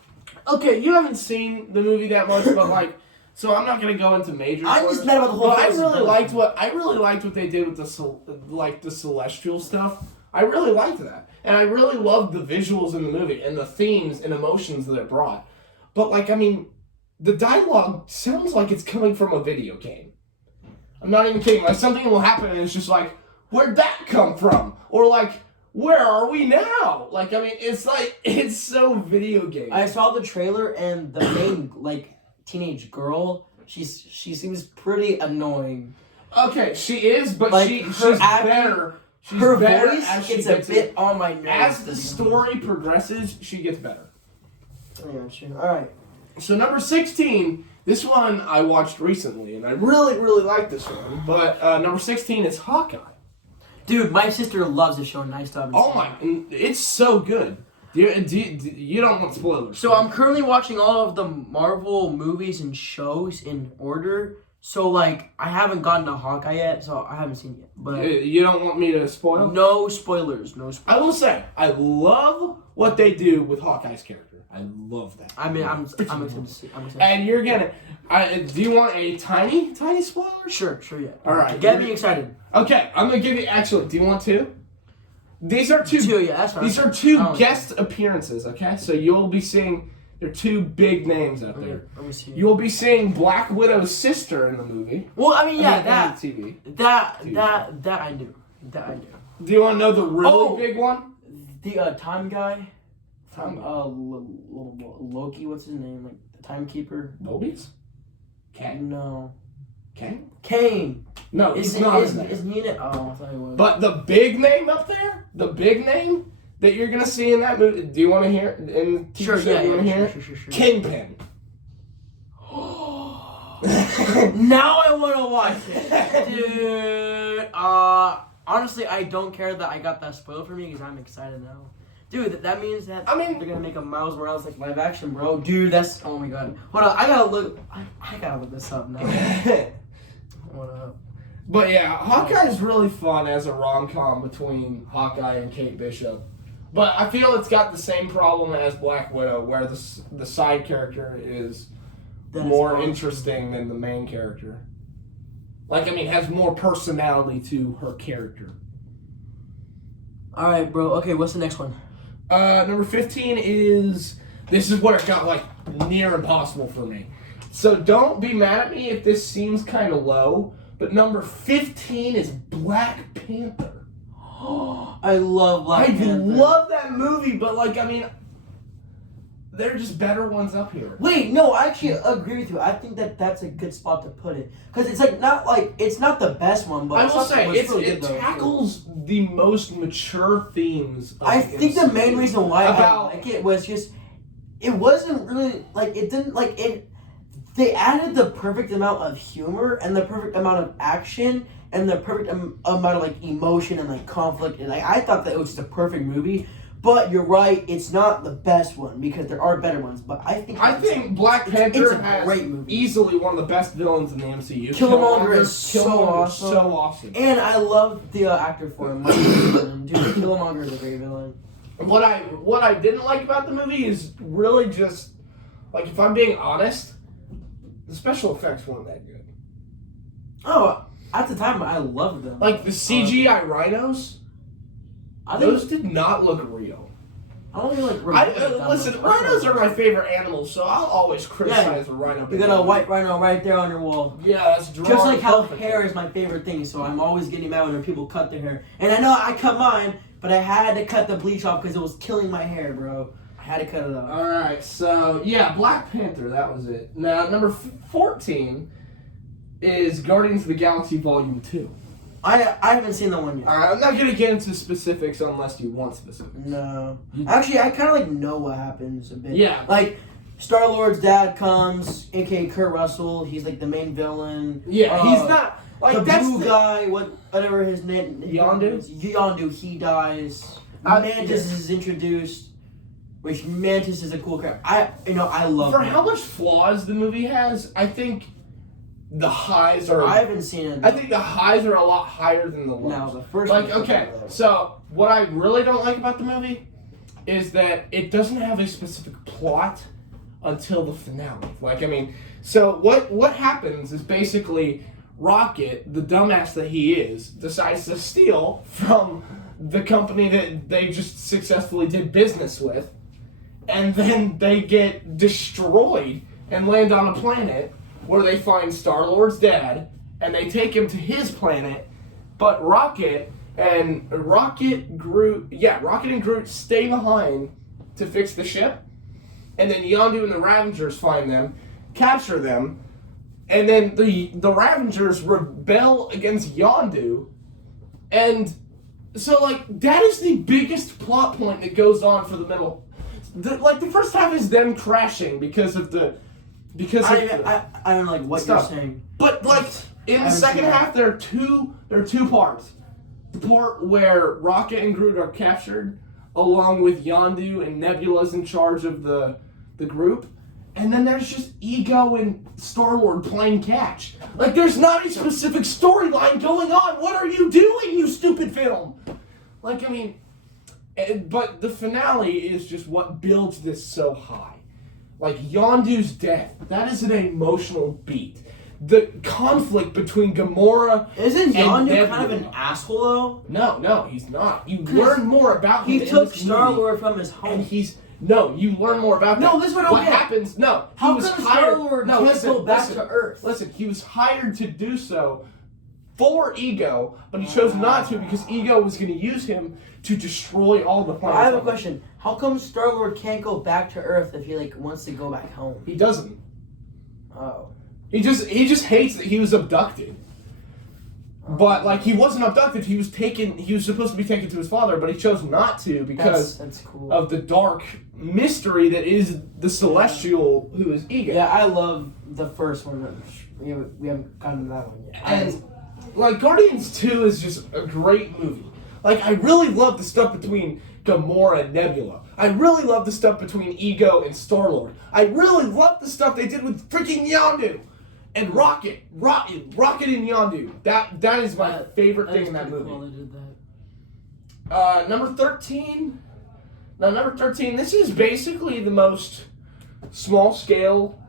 Okay, you haven't seen the movie that much, but like, so I'm not gonna go into major. I'm just mad about the whole. But I really liked what they did with the celestial stuff. I really liked that. And I really loved the visuals in the movie and the themes and emotions that it brought. But, like, I mean, the dialogue sounds like it's coming from a video game. I'm not even kidding. Like, something will happen and it's just like, where'd that come from? Or, like, where are we now? Like, I mean, it's like, it's so video game. I saw the trailer and the main, like, teenage girl, she seems pretty annoying. Okay, she is, but like, she's better. Her voice gets a bit on my nerves. As the story progresses, she gets better. Alright. So number 16, this one I watched recently, and I really, really like this one. But number 16 is Hawkeye. Dude, my sister loves the show, and I still haven't seen it. Oh my, it's so good. You don't want spoilers. So I'm currently watching all of the Marvel movies and shows in order So like I haven't gotten to Hawkeye yet, so I haven't seen it yet. But You don't want me to spoil? no spoilers. No spoilers. I will say, I love what they do with Hawkeye's character. I love that. I mean, I'm excited to see. I'm excited. And you're gonna. Do you want a tiny spoiler? Sure, yeah. All right. Get me excited. Okay, I'm gonna give you. Actually, do you want two? These are two. Yeah, that's fine. These are two guest appearances. Okay, so you'll be seeing. There are two big names out there. Let me see. You'll be seeing Black Widow's sister in the movie. Well, I mean, yeah, that TV. That I knew. Do you want to know the really big one? The time guy. Loki. What's his name? Like the timekeeper. Mobius? Kang? No. Kane? No, he's not in there. Isn't he in it? Oh, I thought he was. But the big name up there, the big name that you're gonna see in that movie. Do you want to hear it in the TV Sure, show? yeah, You want to hear it? Sure. Kingpin. Now I want to watch it, dude. Honestly, I don't care that I got that spoiled for me because I'm excited now. Dude, that means that they're gonna make a Miles Morales like live action, bro. Dude, that's oh my god. Hold on, I gotta look this up now. What up? But yeah, Hawkeye is really fun as a rom-com between Hawkeye and Kate Bishop. But I feel it's got the same problem as Black Widow, where the side character is more interesting than the main character. Like, I mean, has more personality to her character. All right, bro. Okay, what's the next one? Number 15 is... This is where it got, like, near impossible for me. So don't be mad at me if this seems kind of low, but number 15 is Black Panther. I love Black Panther. I love that movie, but, like, I mean... There are just better ones up here. Wait, no, I actually agree with you. I think that's a good spot to put it because it's it's not the best one, but I will say it tackles the most mature themes. I think the main reason why I like it was just it wasn't really like it didn't like it. They added the perfect amount of humor and the perfect amount of action and the perfect amount of like emotion and like conflict and like I thought that it was just a perfect movie. But you're right, it's not the best one because there are better ones. But I think Black Panther has great movie. Easily one of the best villains in the MCU. Killmonger is so awesome. And I love the actor for him. Dude, Killmonger is a great villain. What I didn't like about the movie is really just like if I'm being honest, the special effects weren't that good. Oh, at the time I loved them. Like the CGI rhinos. Those did not look real. I don't even like listen, rhinos are my favorite animals, so I'll always criticize a rhino. You got a white rhino right there on your wall. Yeah, that's drawn just like how perfectly. hair is my favorite thing, so I'm always getting mad when people cut their hair. And I know I cut mine, but I had to cut the bleach off because it was killing my hair, bro. I had to cut it off. Alright, so yeah, Black Panther, that was it. Now, number 14 is Guardians of the Galaxy Volume 2. I haven't seen that one yet. Alright, I'm not going to get into specifics unless you want specifics. No. Actually, I kind of like know what happens a bit. Yeah. Like, Star-Lord's dad comes, a.k.a. Kurt Russell. He's like the main villain. Yeah, he's not... Like, the that's blue guy, whatever his name... Yondu, he dies. Mantis is introduced, which Mantis is a cool character. I love For him. how much flaws the movie has, I think... The highs are... I haven't seen it. I think the highs are a lot higher than the lows. No, the first like, okay, so what I really don't like about the movie is that it doesn't have a specific plot until the finale. Like, I mean, so what happens is basically Rocket, the dumbass that he is, decides to steal from the company that they just successfully did business with, and then they get destroyed and land on a planet where they find Star-Lord's dad, and they take him to his planet, but Rocket and Groot stay behind to fix the ship, and then Yondu and the Ravengers find them, capture them, and then the Ravengers rebel against Yondu, and so, like, that is the biggest plot point that goes on for the middle. The first half is them crashing because of the... I don't know like what you're saying. But like in the second half there are two parts. The part where Rocket and Groot are captured along with Yondu and Nebula's in charge of the group. And then there's just Ego and Star-Lord playing catch. Like, there's not a specific storyline going on. What are you doing, you stupid film? Like, I mean, but the finale is just what builds this so high. Like, Yondu's death, that is an emotional beat. The conflict between Gamora Isn't Yondu Nebula. kind of an asshole, though? No, he's not. You learn more about him. He took Star-Lord from his home. And you learn more about No, that. this is what I don't What get. happens? No, How he was come hired. Star-Lord No, can't listen, go back listen, to Earth? Listen, he was hired to do so for Ego, but he chose not to because Ego was going to use him to destroy all the planets. I have a question. How come Star-Lord can't go back to Earth if he wants to go back home? He doesn't. Oh. He just hates that he was abducted. But he wasn't abducted. He was supposed to be taken to his father, but he chose not to because that's cool. of the dark mystery that is the Celestial, who is Ego. Yeah, I love the first one. We haven't gotten to that one yet. And Guardians 2 is just a great movie. I really love the stuff between Gamora and Nebula. I really love the stuff between Ego and Star-Lord. I really love the stuff they did with freaking Yondu. And Rocket and Yondu. That is my favorite thing in that movie. Cool they did that. Number 13. Number 13. This is basically the most small-scale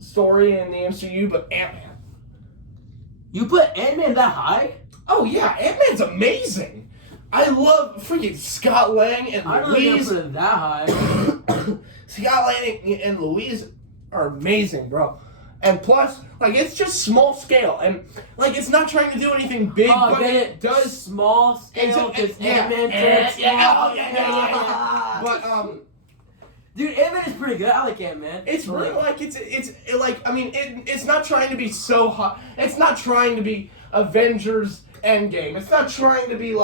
story in the MCU, but Ant-Man. You put Ant-Man that high? Oh yeah, Ant-Man's amazing. I love freaking Scott Lang and I don't know Louise. if you put it that high. Scott Lang and Louise are amazing, bro. And plus, it's just small scale, and it's not trying to do anything big, but it does small scale because Ant-Man turns. Yeah. But dude, Ant-Man is pretty good. I like Ant-Man. it's really it's not trying to be so hot. It's not trying to be Avengers Endgame. It's not trying to be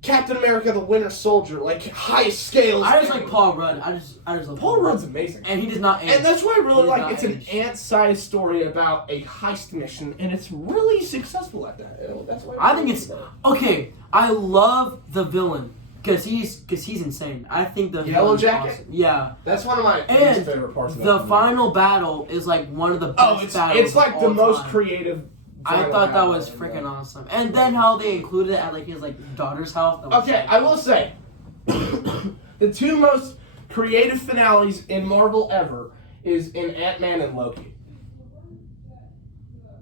Captain America: The Winter Soldier, high scale. I just like Paul Rudd. I just love Paul Rudd's amazing. And he does not age. And that's why I really like it's age. an ant-sized story about a heist mission, and it's really successful at that. That's why I think it's okay. I love the villain because he's insane. I think the Yellow villain's Jacket? awesome. Yeah. That's one of my And favorite parts of that the movie. final battle is one of the best battles. It's of the all most time. creative. I thought that was freaking awesome. And then how they included it at his daughter's house. That was Okay, I will say the two most creative finales in Marvel ever is in Ant-Man and Loki.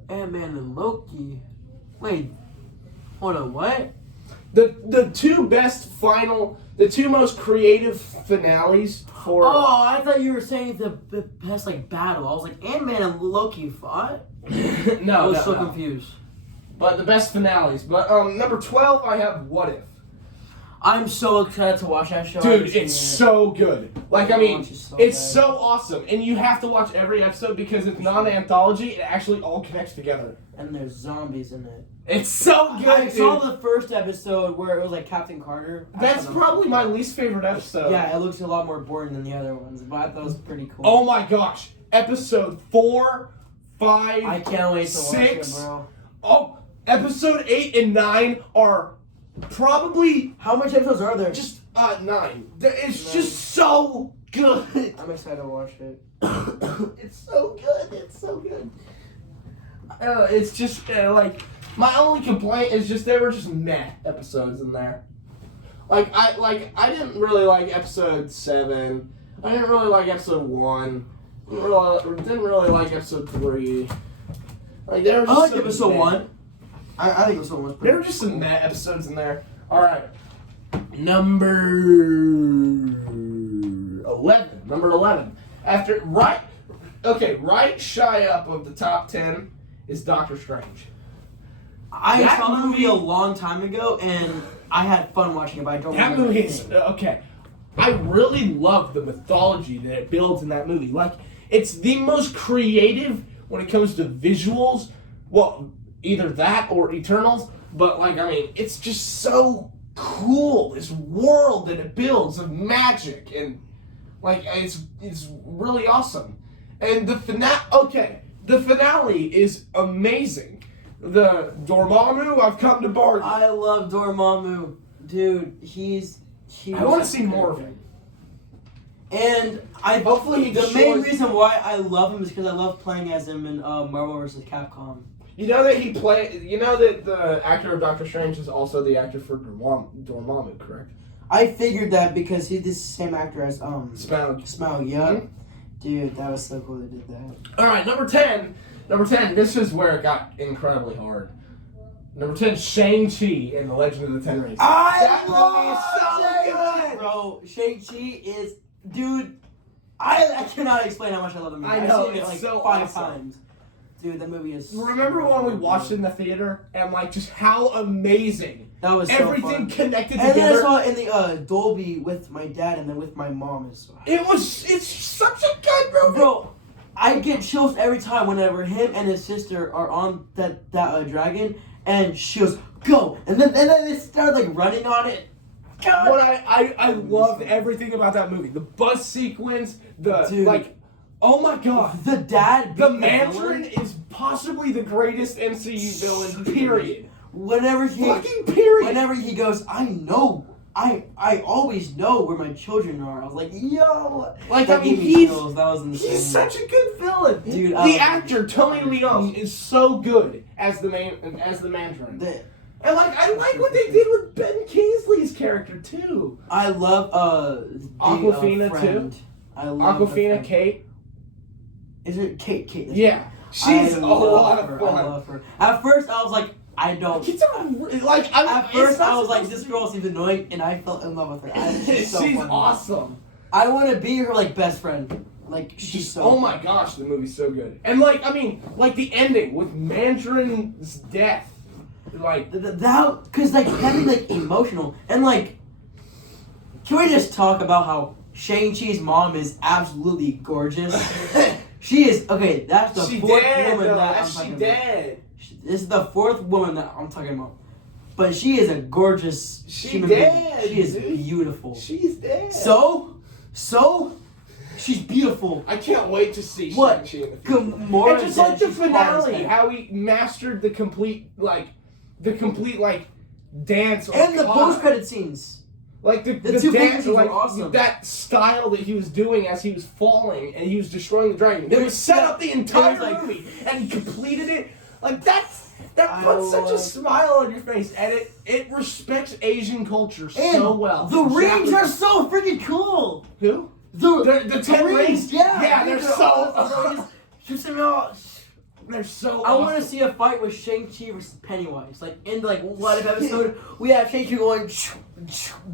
Ant-Man and Loki. Wait, hold on, what? The two most creative finales for. Oh, I thought you were saying the best battle. I was like, Ant-Man and Loki fought. No, I was so confused. But the best finales. But number 12, I have What If. I'm so excited to watch that show. Dude, it's so good. It's good. so awesome. And you have to watch every episode because it's not an anthology. It actually all connects together. And there's zombies in it. It's so good, I saw the first episode where it was Captain Carter. That's probably my least favorite episode. Yeah, it looks a lot more boring than the other ones, but I thought it was pretty cool. Oh my gosh. Episode 4, 5, I can't wait to 6. watch it, bro. Oh, episode 8 and 9 are probably How much episodes are there? just 9. It's just so good. I'm excited to watch it. It's so good. It's so good. It's just my only complaint is just there were just meh episodes in there. I didn't really like episode 7. I didn't really like episode 1. Didn't really like episode 3. There were just I liked some episode meh. 1. I think episode 1 was pretty There were just some meh episodes in there. All right, number 11. Number 11. Right shy up of the top 10 is Doctor Strange. I That saw the movie movie- a long time ago, and I had fun watching it, but I don't That remember movie the is name. okay. I really love the mythology that it builds in that movie. It's the most creative when it comes to visuals. Well, either that or Eternals. But it's just so cool. This world that it builds of magic and it's really awesome. And the finale is amazing. The Dormammu, I've come to bargain. I love Dormammu. Dude, I want to see more of him. And Hopefully he the destroys... main reason why I love him is because I love playing as him in Marvel vs. Capcom. You know that the actor of Doctor Strange is also the actor for Dormammu, correct? I figured that because he's the same actor as Smaug. Yeah. Mm-hmm. Dude, that was so cool they did that. All right, number 10. This is where it got incredibly hard. Number 10, Shang-Chi and the Legend of the Ten Rings. I love Shang-Chi, bro. Shang-Chi is, dude. I cannot explain how much I love the movie. I know, I've seen it it's like so 5 awesome. times. Dude, that movie is. Remember when we watched it in the theater and like just how amazing that was so everything fun. connected And together. then I saw it in the Dolby with my dad and then with my mom. It's such a good movie. Bro, I get chills every time whenever him and his sister are on that dragon and she goes, go! And then they start like running on it. God. What I loved everything about that movie. The bus sequence, Dude. like, oh my god. The dad, The Mandarin is possibly the greatest MCU villain, period. Whenever he goes, I know. I always know where my children are. I was like, yo. Like, that I mean, gave me chills. That was insane. he's such a good villain. Dude, the actor, Tony Leung, is so good as the Mandarin. And like, I like what they did with Ben Kingsley's character too. I love Awkwafina friend. too. I love Awkwafina, Kate. Is it Kate? Yeah, she's a lot of fun. I love her. At first, I was like, I don't. At first, I was like, this girl seems annoying, and I fell in love with her. She's so she's funny. awesome. I want to be her like best friend. Like she's so. Oh my gosh, the movie's so good. And like, I mean, like the ending with Mandarin's death. Like that, because like having like emotional and like, can we just talk about how Shang-Chi's mom is absolutely gorgeous? She is okay. That's the fourth woman that I'm talking about. This is the fourth woman that I'm talking about, but she is a gorgeous. She is beautiful. She's dead. So, she's beautiful. I can't wait to see what? Shang-Chi in the future. Gamora And just like the finale, how he mastered the complete dance and the post-credit scenes. Like the two dance, were awesome. That style that he was doing as he was falling and he was destroying the dragon. It was set up the entire movie, and he completed it. Like that puts such a smile on your face, and it respects Asian culture so well. The rings are so freaking cool. Who? The 10 rings. Yeah, they're so. They're so. I want to see a fight with Shang-Chi versus Pennywise. Like in what if episode we have Shang-Chi going.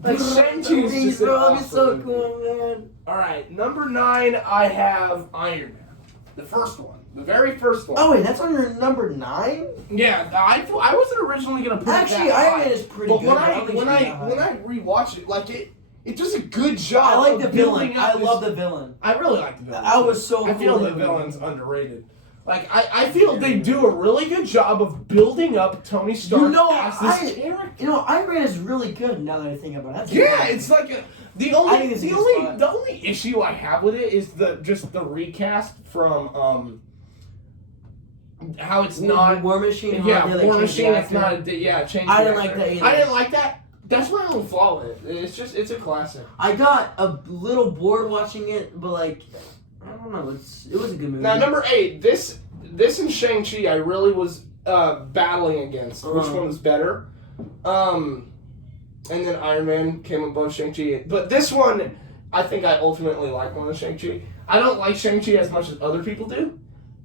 Like Shang-Chi is just bro, that'd be so cool, man. All right, number 9, I have Iron Man, the first one, the very first one. Oh wait, that's on your number 9? Yeah, I wasn't originally gonna put actually it that Iron high, Man is pretty good. When I rewatched it, like it does a good job. I like the villain. I love the villain. I really like the villain. I was so. I feel the villain's underrated. Like I feel they do a really good job of building up Tony Stark as this character. Iron Man is really good now that I think about it. It's like the only issue I have with it is the recast from how it's not War Machine. Yeah, War Machine. It's not change. I didn't like that either. I didn't like that. That's my only flaw in it. It's a classic. I got a little bored watching it, but like. I don't know. It was a good movie. Now, number 8, this and Shang-Chi, I really was battling against. Which one was better? And then Iron Man came above Shang-Chi. But this one, I think I ultimately like more than Shang-Chi. I don't like Shang-Chi as much as other people do,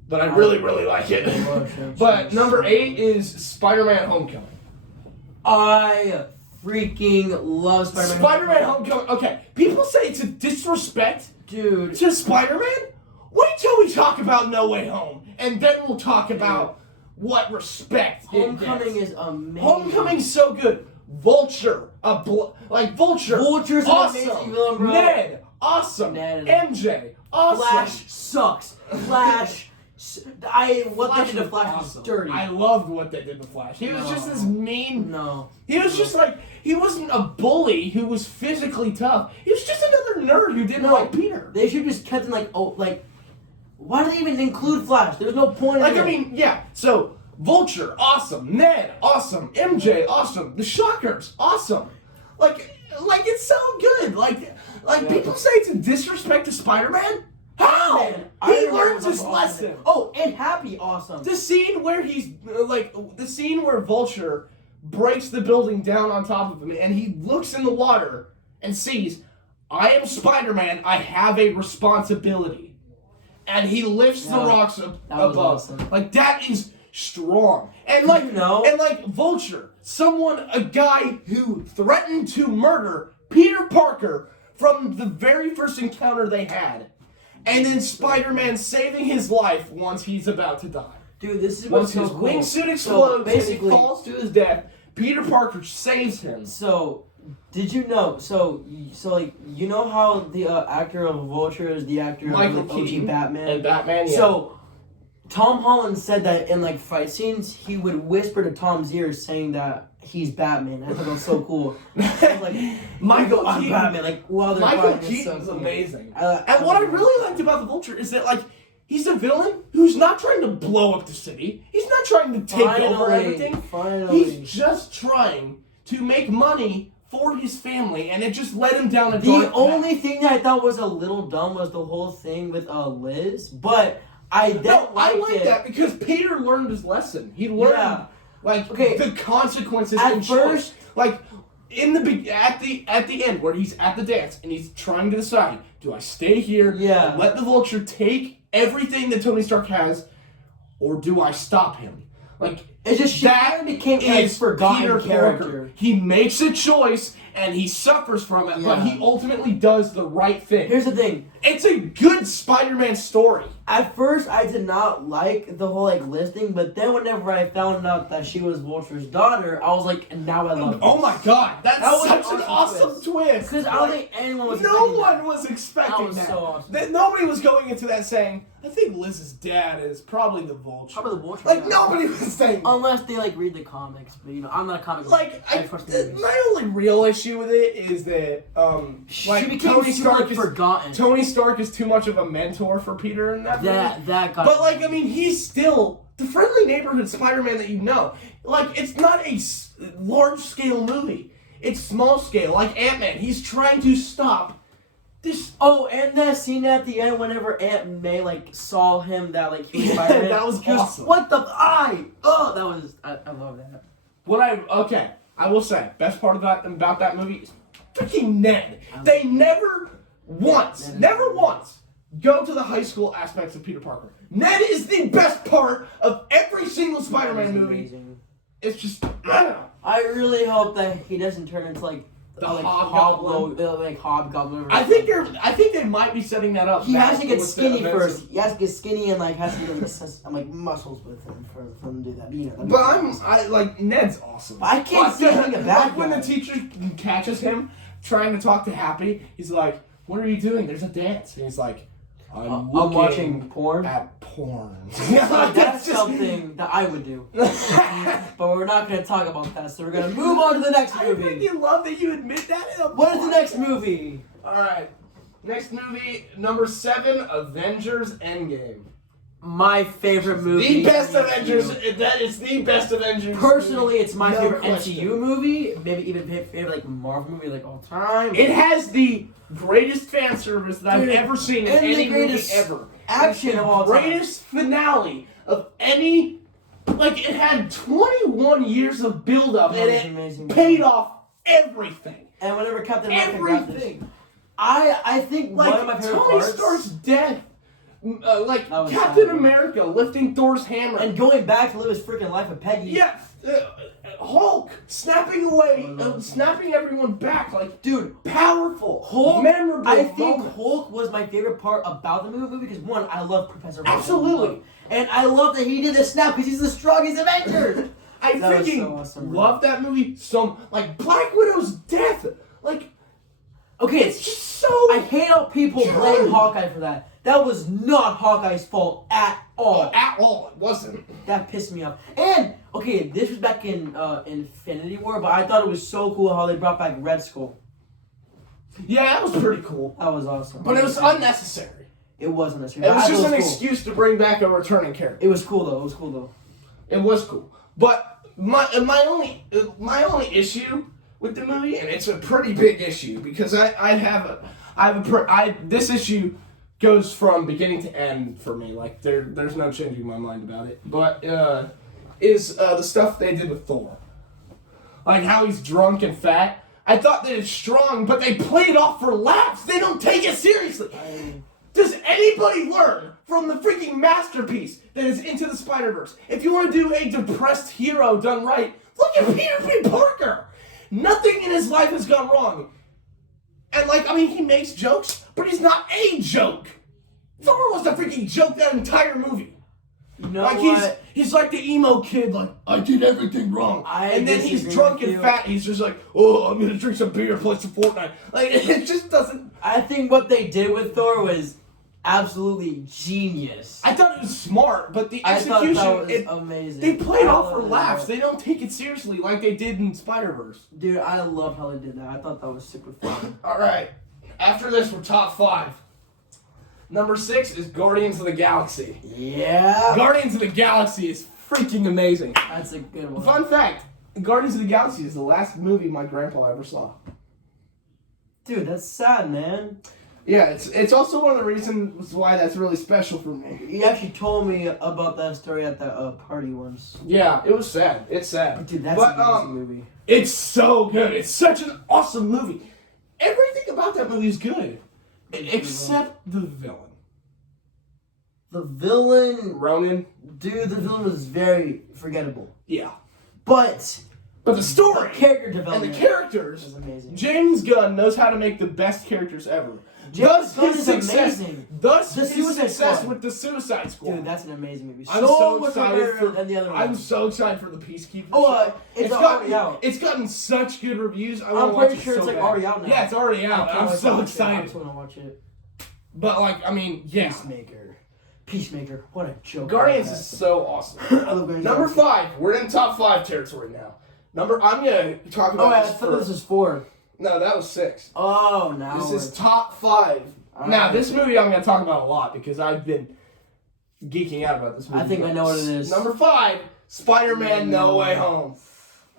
but I really, really like it. But number 8 is Spider-Man Homecoming. I freaking love Spider-Man. Spider-Man Homecoming. Okay, people say it's a disrespect. Dude. To Spider-Man? Wait till we talk about No Way Home, and then we'll talk about what respect Homecoming is amazing. Homecoming's so good. Vulture, Vulture. Vulture's awesome. an amazing villain, bro. Ned, awesome. MJ, awesome. Flash sucks. Flash. What they did to Flash was dirty. I loved what they did to Flash. He was just this mean. No. He was just like, he wasn't a bully who was physically tough. He was just another nerd who didn't like Peter. They should just kept him why do they even include Flash? There's no point in it. So Vulture, awesome. Ned, awesome. MJ, awesome. The Shockers, awesome. Like it's so good. Like people say it's a disrespect to Spider-Man. How? He learns his lesson. Oh, and Happy, awesome. The scene where the scene where Vulture breaks the building down on top of him, and he looks in the water and sees, I am Spider-Man. I have a responsibility, and he lifts the rocks above. Awesome. Like that is strong. And Vulture, a guy who threatened to murder Peter Parker from the very first encounter they had. And then Spider-Man saving his life once he's about to die. Dude, this is what's so cool. Once his wingsuit explodes and he falls to his death, Peter Parker saves him. So, did you know? So you know how the actor of Vulture is the actor Michael of OG Batman? And Batman, yeah. So, Tom Holland said that in fight scenes, he would whisper to Tom's ear saying that he's Batman. I thought that was so cool. I was Michael I'm Keaton. Batman. While they're Michael fighting, Keaton's so cool. amazing. And what I really liked about the Vulture is that he's a villain who's not trying to blow up the city. He's not trying to take over everything. He's just trying to make money for his family, and it just led him down a dark path. The only thing that I thought was a little dumb was the whole thing with Liz, but I like that because Peter learned his lesson. He learned the consequences at and first, in at the end where he's at the dance and he's trying to decide, do I stay here and let the Vulture take everything that Tony Stark has, or do I stop him? It just that became a forgotten Peter character. Parker. He makes a choice and he suffers from it, but he ultimately does the right thing. Here's the thing. It's a good Spider-Man story. At first, I did not like the whole Liz thing, but then whenever I found out that she was Vulture's daughter, I was like, now I love it. Oh my god, that was such an awesome twist. Because I don't think anyone was expecting that. Was so awesome. Nobody was going into that saying, I think Liz's dad is probably the Vulture. Probably the Vulture. Nobody was saying that. Unless they read the comics, but I'm not a comic. My only real issue with it is that she became Tony Stark is forgotten. Tony Stark is too much of a mentor for Peter in that movie. That got. But he's still the friendly neighborhood Spider-Man that you know. It's not a large scale movie. It's small scale. Like Ant-Man, he's trying to stop this. Oh, and that scene at the end, whenever Aunt May saw him, that he was Spider-Man. That was awesome. What the I love that. I will say, best part about that movie is freaking Ned. They never once go to the high school aspects of Peter Parker. Ned is the best part of every single Spider-Man movie. Amazing. It's just, I don't know. I really hope that he doesn't turn into the Hobgoblin. Hobgoblin. I think they might be setting that up. He has to get skinny first. He has to get skinny and has to get muscles with him for him to do that. But Ned's awesome. I can't see him a bad guy. When the teacher catches him trying to talk to Happy, he's like, "What are you doing? There's a dance." And he's like, I'm watching porn. At porn. That's something that I would do. But we're not going to talk about that, so we're going to move on to the next movie. I really love that you admit that in a What is the next movie? Alright. Next movie, number 7, Avengers Endgame. My favorite movie. The best Avengers. That is the best Avengers. Personally, it's my favorite MCU movie. Maybe even favorite Marvel movie all time. It has the greatest fan service that I've ever seen in any movie ever. Action of all time. Greatest finale of any. It had 21 years of build-up and it paid off everything. And whenever Captain America got this, I think one of my favorite Tony Stark's death. Captain America lifting Thor's hammer and going back to live his freaking life with Peggy. Yeah, Hulk snapping away, snapping everyone back. Dude, powerful, Hulk. Memorable. I think Hulk was my favorite part about the movie because one, I love Professor Hulk. Absolutely, and I love that he did the snap because he's the strongest Avenger. I freaking love that movie. Black Widow's death. Okay, it's just so. I hate how people blame Hawkeye for that. That was not Hawkeye's fault at all. At all, it wasn't. That pissed me off. And okay, this was back in Infinity War, but I thought it was so cool how they brought back Red Skull. Yeah, that was pretty cool. That was awesome. But it was unnecessary. It was unnecessary. It was just an excuse to bring back a returning character. It was cool though. It was cool. But my only issue with the movie, and it's a pretty big issue because this issue goes from beginning to end for me. Like there's no changing my mind about it. But is the stuff they did with Thor, like how he's drunk and fat. I thought that it's strong, but they play it off for laughs. They don't take it seriously. Does anybody learn from the freaking masterpiece that is Into the Spider-Verse? If you want to do a depressed hero done right, look at Peter P. Parker. Nothing in his life has gone wrong. And he makes jokes, but he's not a joke. Thor was the freaking joke that entire movie. You know what? He's like the emo kid, like, I did everything wrong. And then he's drunk and fat, he's just like, oh, I'm gonna drink some beer, play some Fortnite. Like, it just doesn't... I think what they did with Thor was absolutely genius. I thought it was smart, but the execution... I thought that was amazing. They play it off for laughs. They don't take it seriously like they did in Spider-Verse. Dude, I love how they did that. I thought that was super fun. Alright, after this, we're top 5. Number 6 is Guardians of the Galaxy. Yeah. Guardians of the Galaxy is freaking amazing. That's a good one. Fun fact, Guardians of the Galaxy is the last movie my grandpa ever saw. Dude, that's sad, man. Yeah, it's also one of the reasons why that's really special for me. You actually told me about that story at that party once. Yeah, it was sad. It's sad. Dude, that's an amazing movie. It's so good. It's such an awesome movie. Everything about that movie is good. Except the villain. The villain... Ronan? Dude, the villain was very forgettable. Yeah. But the story... The character development... And the characters... was amazing. James Gunn knows how to make the best characters ever. James Gunn is amazing. Thus his success with the Suicide Squad. Dude, that's an amazing movie. I'm so excited than the other one. I'm so excited for the Peacekeeper. Oh, it's already out. It's gotten such good reviews. I'm pretty sure it's already out now. Yeah, it's already out. I'm so excited. I just want to watch it. But yeah. Peacemaker. What a joke. Guardians is so awesome. I love Guardians. Number 5. We're in top 5 territory now. I'm gonna talk about I thought this was 4. No, that was 6. Oh, now this is top 5. Now, this movie I'm gonna talk about a lot because I've been geeking out about this movie. I think I know what it is. Number 5, Spider-Man No Way Home.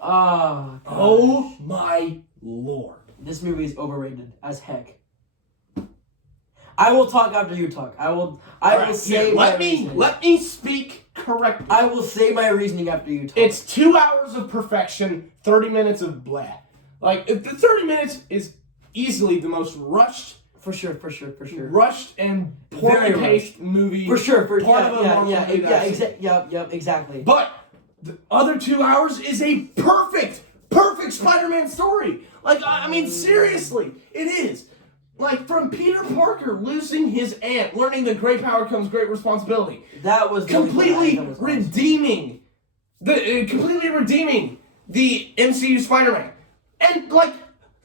Oh my lord. This movie is overrated as heck. I will talk after you talk. I will say my reasoning. Let me speak correctly. I will say my reasoning after you talk. It's 2 hours of perfection, 30 minutes of blah. Like, the 30 minutes is easily the most rushed. For sure. Rushed and poorly paced movie. For sure. Yep, exactly. But the other 2 hours is a perfect Spider-Man story. Like, I mean, seriously, it is. Like, from Peter Parker losing his aunt, learning that great power comes great responsibility. That was completely redeeming the MCU Spider-Man. And, like,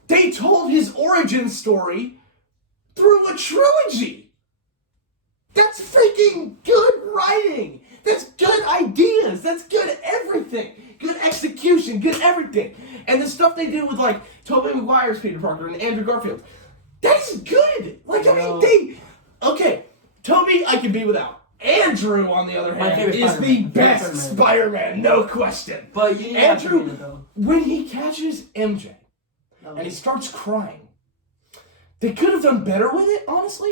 they told his origin story through a trilogy. That's freaking good writing. That's good ideas. That's good everything. Good execution. Good everything. And the stuff they did with, like, Tobey Maguire's Peter Parker and Andrew Garfield. That's good. Like, okay, Tobey I can be without. Andrew, on the other hand, is the best Spider-Man, no question. But you need Andrew, when he catches MJ and he starts crying, they could have done better with it, honestly.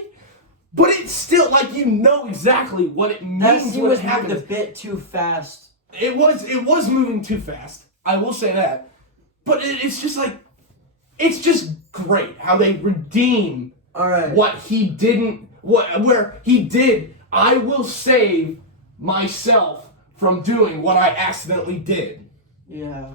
But it's still, like, you know exactly what it means when it happens. That was a bit too fast. It was moving too fast. I will say that. But it's just like, it's just great how they redeem what he didn't, where he did. I will save myself from doing what I accidentally did. Yeah.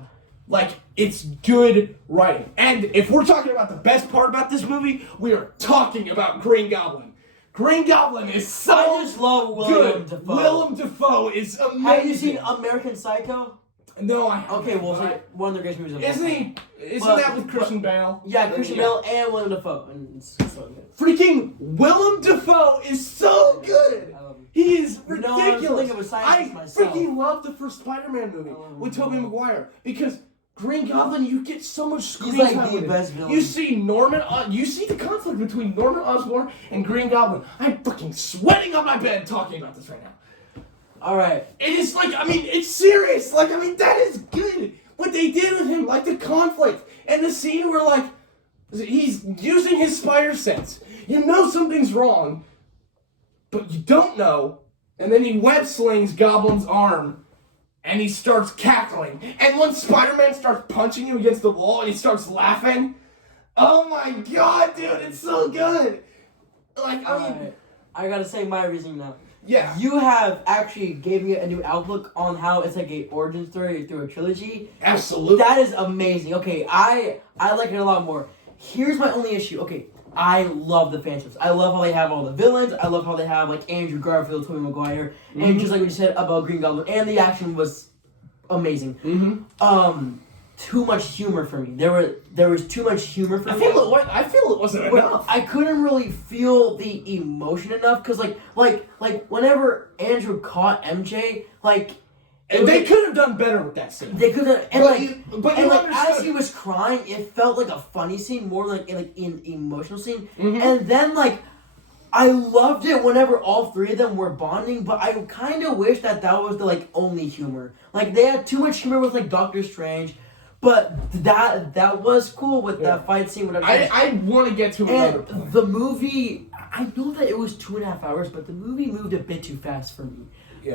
Like, it's good writing. And if we're talking about the best part about this movie, we are talking about Green Goblin. Green Goblin is so I just love Willem Dafoe. Willem Dafoe is amazing. Have you seen American Psycho? No, I haven't. Okay, well, it's one of the greatest movies of all time. Isn't that with Christian Bale? Yeah, Christian Bale and Willem Dafoe. And it's so good. Freaking Willem Dafoe is so good. I love him. He is ridiculous. I was thinking of a scientist myself. Freaking love the first Spider-Man movie with Tobey Maguire because Green Goblin, you get so much screen time. He's like the best villain. You see you see the conflict between Norman Osborn and Green Goblin. I'm fucking sweating on my bed talking about this right now. Alright. It is like, I mean, it's serious. Like, I mean, that is good. What they did with him, like the conflict. And the scene where, like, he's using his spider sense. You know something's wrong, but you don't know. And then he web slings Goblin's arm, and he starts cackling. And when Spider-Man starts punching him against the wall, and he starts laughing, oh my god, dude, it's so good. Like, I mean... I gotta say my reasoning now. Yeah. You have actually gave me a new outlook on how it's like a origin story through a trilogy. Absolutely. That is amazing. Okay, I like it a lot more. Here's my only issue. Okay, I love the fan films. I love how they have all the villains. I love how they have like Andrew Garfield, Tobey Maguire, and just like what you said about Green Goblin, and the action was amazing. Too much humor for me. There was too much humor for me. I feel it wasn't enough. I couldn't really feel the emotion enough because like whenever Andrew caught MJ, like they could have done better with that scene. They could have, but as he was crying, it felt like a funny scene more like an emotional scene, and then like. I loved it whenever all three of them were bonding, but I kind of wish that was the like only humor. Like they had too much humor with like Doctor Strange, but that was cool with that fight scene. Whatever. I want to get to another point. The movie, I know that it was 2.5 hours, but the movie moved a bit too fast for me. Yeah.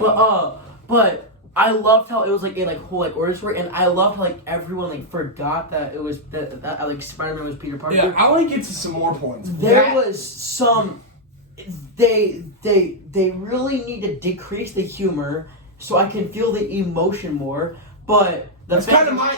But I loved how it was like a like whole like origin story, and I loved how like everyone like forgot that it was that like Spider-Man was Peter Parker. Yeah, I want to get to some more points. There was some. They really need to decrease the humor so I can feel the emotion more. But that's kind of my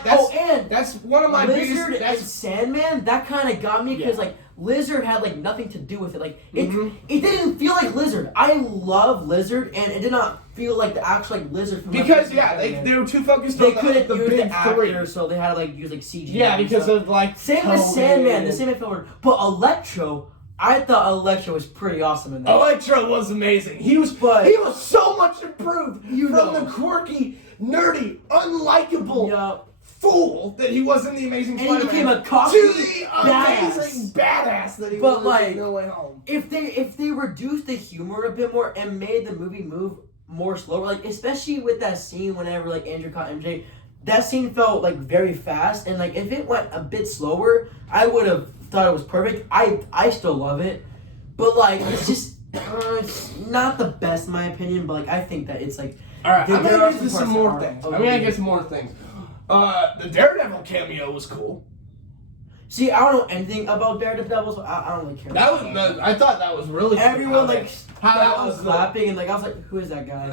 that's one of my Lizard biggest. And Sandman, that kind of got me because like Lizard had like nothing to do with it. Like it didn't feel like Lizard. I love Lizard, and it did not feel like the actual like Lizard. From because they were too focused. They on couldn't the use big the actor, so they had to like use like CG. Yeah, because of like same with Sandman. The same film, but Electro. I thought Electro was pretty awesome in that. Electro was amazing. He was so much improved from the quirky, nerdy, unlikable fool that he was in the Amazing Spider-Man. And he became a cocky to the amazing badass that he was in No Way Home. If they reduced the humor a bit more and made the movie move more slower, like especially with that scene whenever like Andrew caught MJ, that scene felt like very fast, and like if it went a bit slower, I would have thought it was perfect. I still love it, but like it's just it's not the best in my opinion. But like I think that it's like all right. I'm gonna get to some more things. The Daredevil cameo was cool. See, I don't know anything about Daredevil, so I don't really care. I thought that was really cool. Everyone like how that was clapping and like I was like, who is that guy?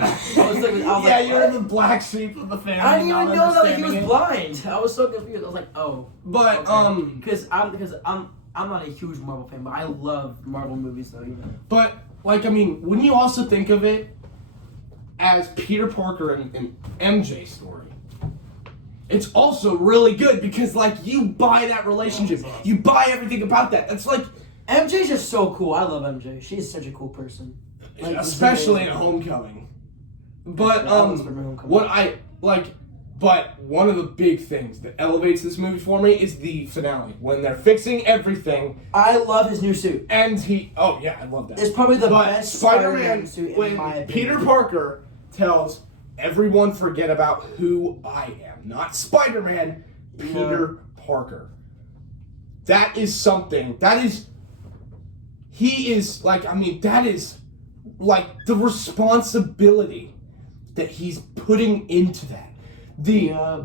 You're in the black sheep of the family. I didn't even know that he was blind. I was so confused. I was like, oh. But because I'm not a huge Marvel fan, but I love Marvel movies, though. You know. But like I mean, when you also think of it as Peter Parker and MJ story. It's also really good because, like, you buy that relationship. You buy everything about that. That's like... MJ's just so cool. I love MJ. She's such a cool person. Like, especially in Homecoming. But, But one of the big things that elevates this movie for me is the finale. When they're fixing everything. I love his new suit. And I love that. It's probably the best Spider-Man suit in my opinion. Peter Parker tells everyone forget about who I am. Not Spider-Man, Peter Parker. That is something. That is like the responsibility that he's putting into that.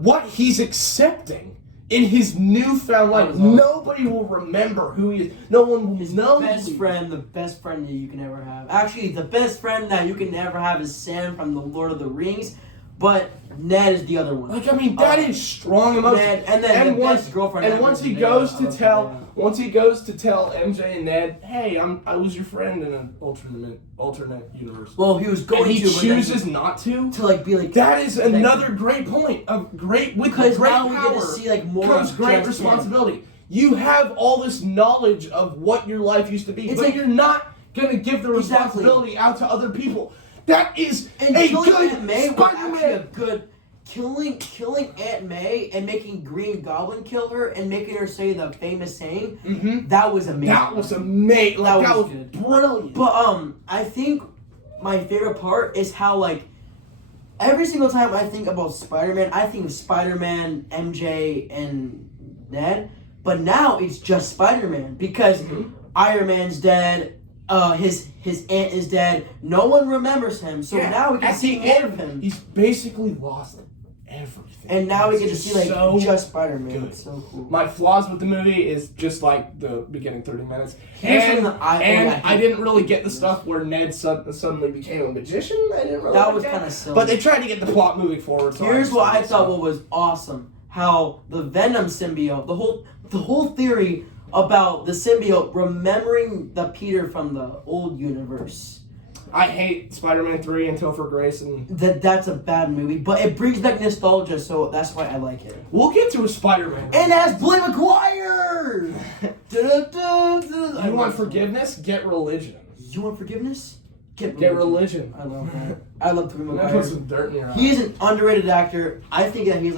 What he's accepting in his newfound life. Nobody will remember who he is. No one will know. The best friend that you can ever have. Actually, the best friend that you can ever have is Sam from the Lord of the Rings. But Ned is the other one. Like I mean, that is strong emotion. Ned, and then best girlfriend. And once he goes to tell MJ and Ned, hey, I was your friend in an alternate universe. Well, he was going and he chooses not to like be like. That is another great point of great with great now power we get to see like more comes great responsibility. You have all this knowledge of what your life used to be, but you're not gonna give the responsibility out to other people. That is a good Aunt May Spider-Man. Killing Aunt May and making Green Goblin kill her and making her say the famous saying. Mm-hmm. That was amazing. That was amazing. That was good. Brilliant. But I think my favorite part is how like every single time I think about Spider-Man, I think of Spider-Man, MJ, and dead. But now it's just Spider-Man because Iron Man's dead. His aunt is dead. No one remembers him, so now we can see more of him. He's basically lost everything. And now we get to see just Spider-Man. It's so cool. My flaws with the movie is just like the beginning 30 minutes. I didn't really get the stuff where Ned suddenly became a magician. I didn't really that was kind of silly. But they tried to get the plot moving forward. So here's what I thought was awesome: how the Venom symbiote, the whole theory about the symbiote remembering the Peter from the old universe. I hate Spider-Man 3 and Topher Grace, and that's a bad movie, but it brings back nostalgia, so that's why I like it. We'll get to a Spider-Man. And it has Blake McGuire. You want forgiveness? Get religion. You want forgiveness? Get religion. I love that. I love Tobey Maguire. Put some dirt in your eye. He's an underrated actor. I think that he's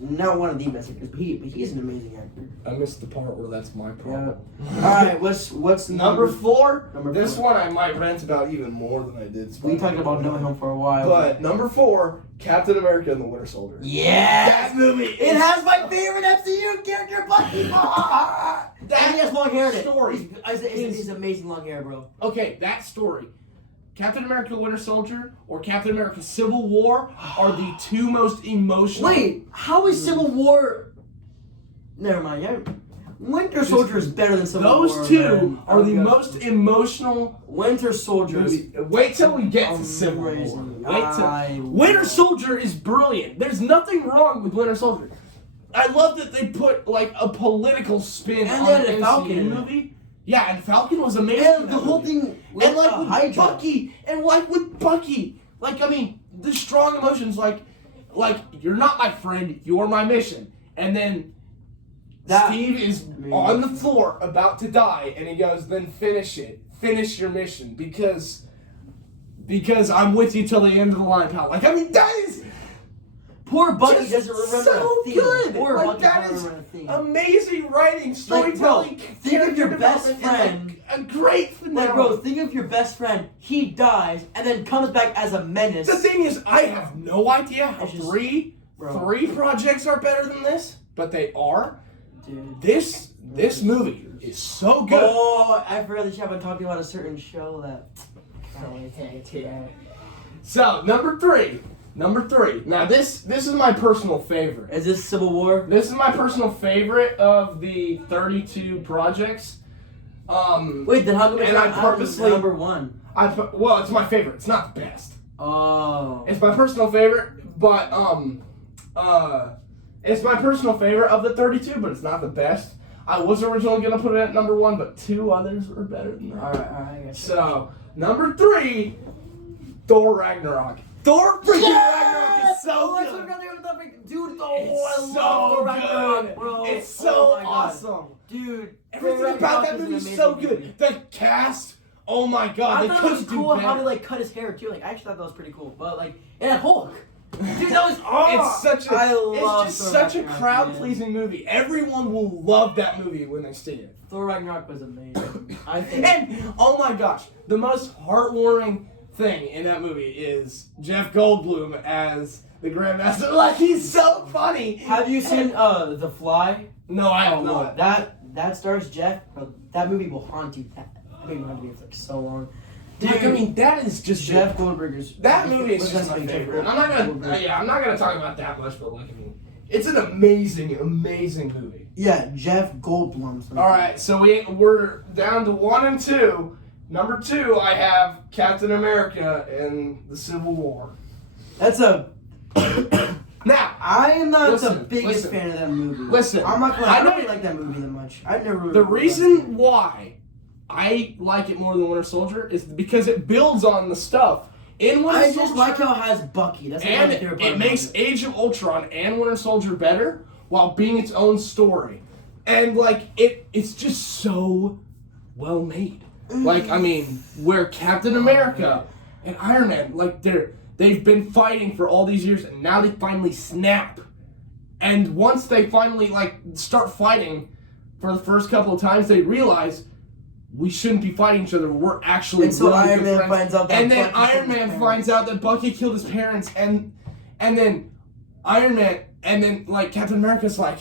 not one of the best actors, but he's an amazing actor. I missed the part where that's my problem. Yeah. All right, what's number 4? This one I might rant about even more than I did Spider-Man. We talked about No Way Home for a while. But number 4, Captain America and the Winter Soldier. Yes! That movie. It has my favorite MCU character, Bucky. And he has long hair in it. Story. He's amazing long hair, bro. Okay, that story. Captain America Winter Soldier or Captain America Civil War are the two most emotional. Wait, how is Civil War? Never mind. Yeah. Winter Soldier is better than Civil War. Those two are the most emotional. Winter Soldier. Wait till we get to Civil War. Winter Soldier is brilliant. There's nothing wrong with Winter Soldier. I love that they put like a political spin on the Falcon movie. Yeah, and Falcon was amazing. And the whole thing, with Bucky, like I mean, the strong emotions, like you're not my friend, you're my mission, and then Steve is on the floor about to die, and he goes, "Then finish your mission, because I'm with you till the end of the line, pal." Like I mean, that is. Poor Bucky doesn't remember so a thing. Good. Poor like, Bucky that doesn't is remember a thing. Amazing writing, storytelling. Think of your best friend. A great finale. Like, bro, think of your best friend. He dies and then comes back as a menace. The thing is, I have no idea how three projects are better than this, but they are. Dude. This movie is so good. Oh, I forgot that you have been talking about a certain show that. Can't wait to get to that. So number three. Now this is my personal favorite. Is this Civil War? This is my personal favorite of the 32 projects. Wait, then how come it's not number 1? Well, it's my favorite. It's not the best. Oh. It's my personal favorite, but it's my personal favorite of the 32, but it's not the best. I was originally gonna put it at number 1, but 2 others were better than that. All right, I guess. So number 3, Thor Ragnarok. Thor freaking Ragnarok is so good. Dude, I love Thor Ragnarok, bro. It's so awesome. Dude, everything about that movie is so good. The cast, oh my god, I thought it was cool how they cut his hair too. I actually thought that was pretty cool. But it had Hulk. Dude, that was it's just such a crowd-pleasing movie. Everyone will love that movie when they see it. Thor Ragnarok was amazing. I think. And oh my gosh, the most heartwarming thing in that movie is Jeff Goldblum as the Grandmaster. Like, he's so funny. Have you seen The Fly? No, I have not. That stars Jeff. That movie will haunt you. That movie will haunt you for so long. Dude, I mean, that is just Jeff Goldberger's. That movie is just my favorite. I'm not gonna talk about that much, but it's an amazing movie. Yeah, Jeff Goldblum. All right, so we're down to 1 and 2. Number 2, I have Captain America and the Civil War. That's a. Now, I am not the biggest fan of that movie. Listen, I'm not gonna. I don't really like that movie that much. I never. Really the reason why I like it more than Winter Soldier is because it builds on the stuff in Winter Soldier. I just like how it has Bucky. That's and it makes Age of Ultron and Winter Soldier better while being its own story, and it's just so well made. I mean, where Captain America and Iron Man, they've been fighting for all these years, and now they finally snap. And once they finally start fighting for the first couple of times, they realize we shouldn't be fighting each other. We're actually and so really Iron good Man friends. finds out that and then Bucky Iron Man finds out that Bucky killed his parents, and then Iron Man, and then Captain America's like,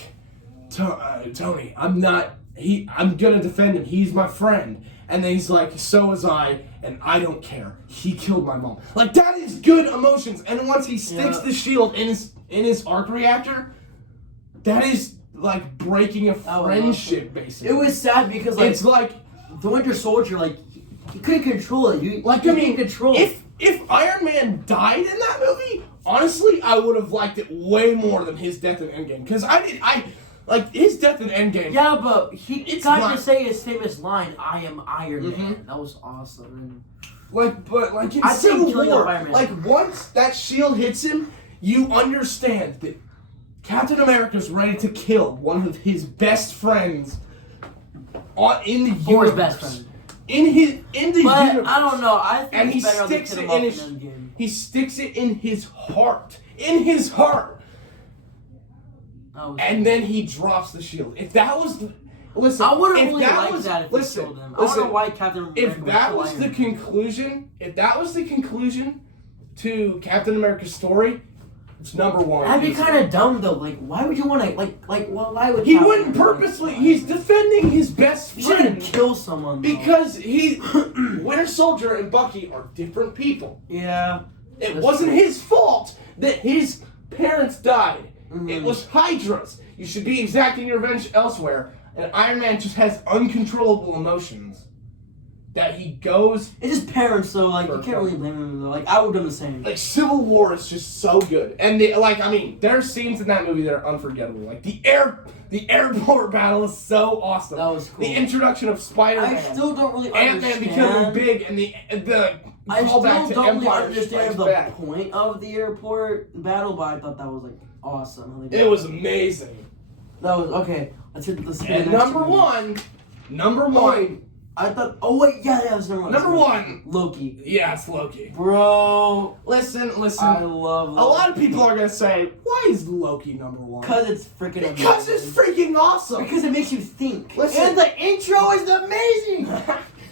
Tony, I'm gonna defend him. He's my friend. And then he's like, so was I, and I don't care. He killed my mom. Like, that is good emotions. And once he sticks the shield in his arc reactor, that is like breaking a friendship, basically. It was sad because like it's like the Winter Soldier, like he couldn't control it. You couldn't control it. If Iron Man died in that movie, honestly, I would have liked it way more than his death in Endgame. Because I like his death in Endgame. Yeah, but he got to say his famous line, "I am Iron Man." That was awesome. But in Civil War, like once that shield hits him, you understand that Captain America's ready to kill one of his best friends in the universe. Or his best friend. In the universe. I don't know. I think and it's better to kill him off in Endgame. He sticks it in his heart. In his heart. And then he drops the shield. If that was listen, I would have really liked that if he killed him. I don't know why Captain America if that was the conclusion to Captain America's story, it's number one. That'd be kind of dumb though. Like, why would you want to why would he wouldn't purposely? He's defending his best friend. He shouldn't kill someone though. Because Winter Soldier and Bucky are different people. Yeah, it wasn't his fault that his parents died. It was Hydra's. You should be exacting your revenge elsewhere. And Iron Man just has uncontrollable emotions that he goes. It's his parents, though. Like you can't really blame him. Though. Like I would have done the same. Like Civil War is just so good, and there's scenes in that movie that are unforgettable. Like the airport battle is so awesome. That was cool. The introduction of Spider-Man. I still don't really Ant-Man becoming big, and the I still don't really Empire understand the point of the airport battle, but I thought that was like awesome. It was amazing. That was okay. Let's hit the And number one. I thought. Oh wait, yeah, that was number one. Number one, Loki. Yeah, it's Loki. Bro, listen. I love Loki. A lot of people are gonna say, "Why is Loki number one?" Because it's freaking amazing. Because it's freaking awesome. Because it makes you think. Listen. And the intro is amazing,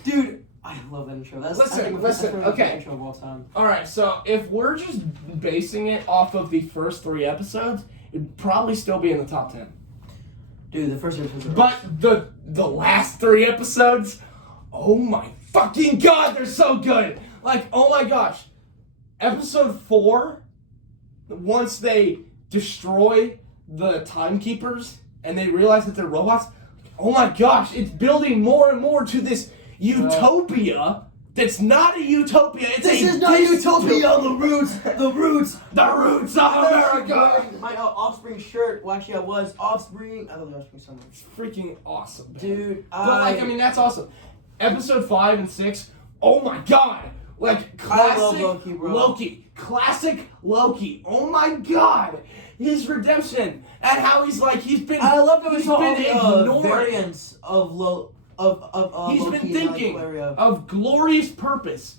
dude. I love that intro. That's listen. Okay. Intro of all time. All right. So if we're just basing it off of the first 3 episodes, it'd probably still be in the top 10. Dude, the first episode. But the last 3 episodes, oh my fucking god, they're so good. Like, oh my gosh. Episode 4, once they destroy the timekeepers and they realize that they're robots, oh my gosh, it's building more and more to this utopia that's not a utopia. This is not utopia. The roots of America. My offspring shirt. Well, actually, I was offspring. I love the offspring so much. It's freaking awesome, man. Dude. But that's awesome. Episode 5 and 6. Oh my god. Like classic I love Loki, bro. Classic Loki. Oh my god. His redemption and how he's been. I love that we saw been all the variants of he's Loki been thinking and, of glorious purpose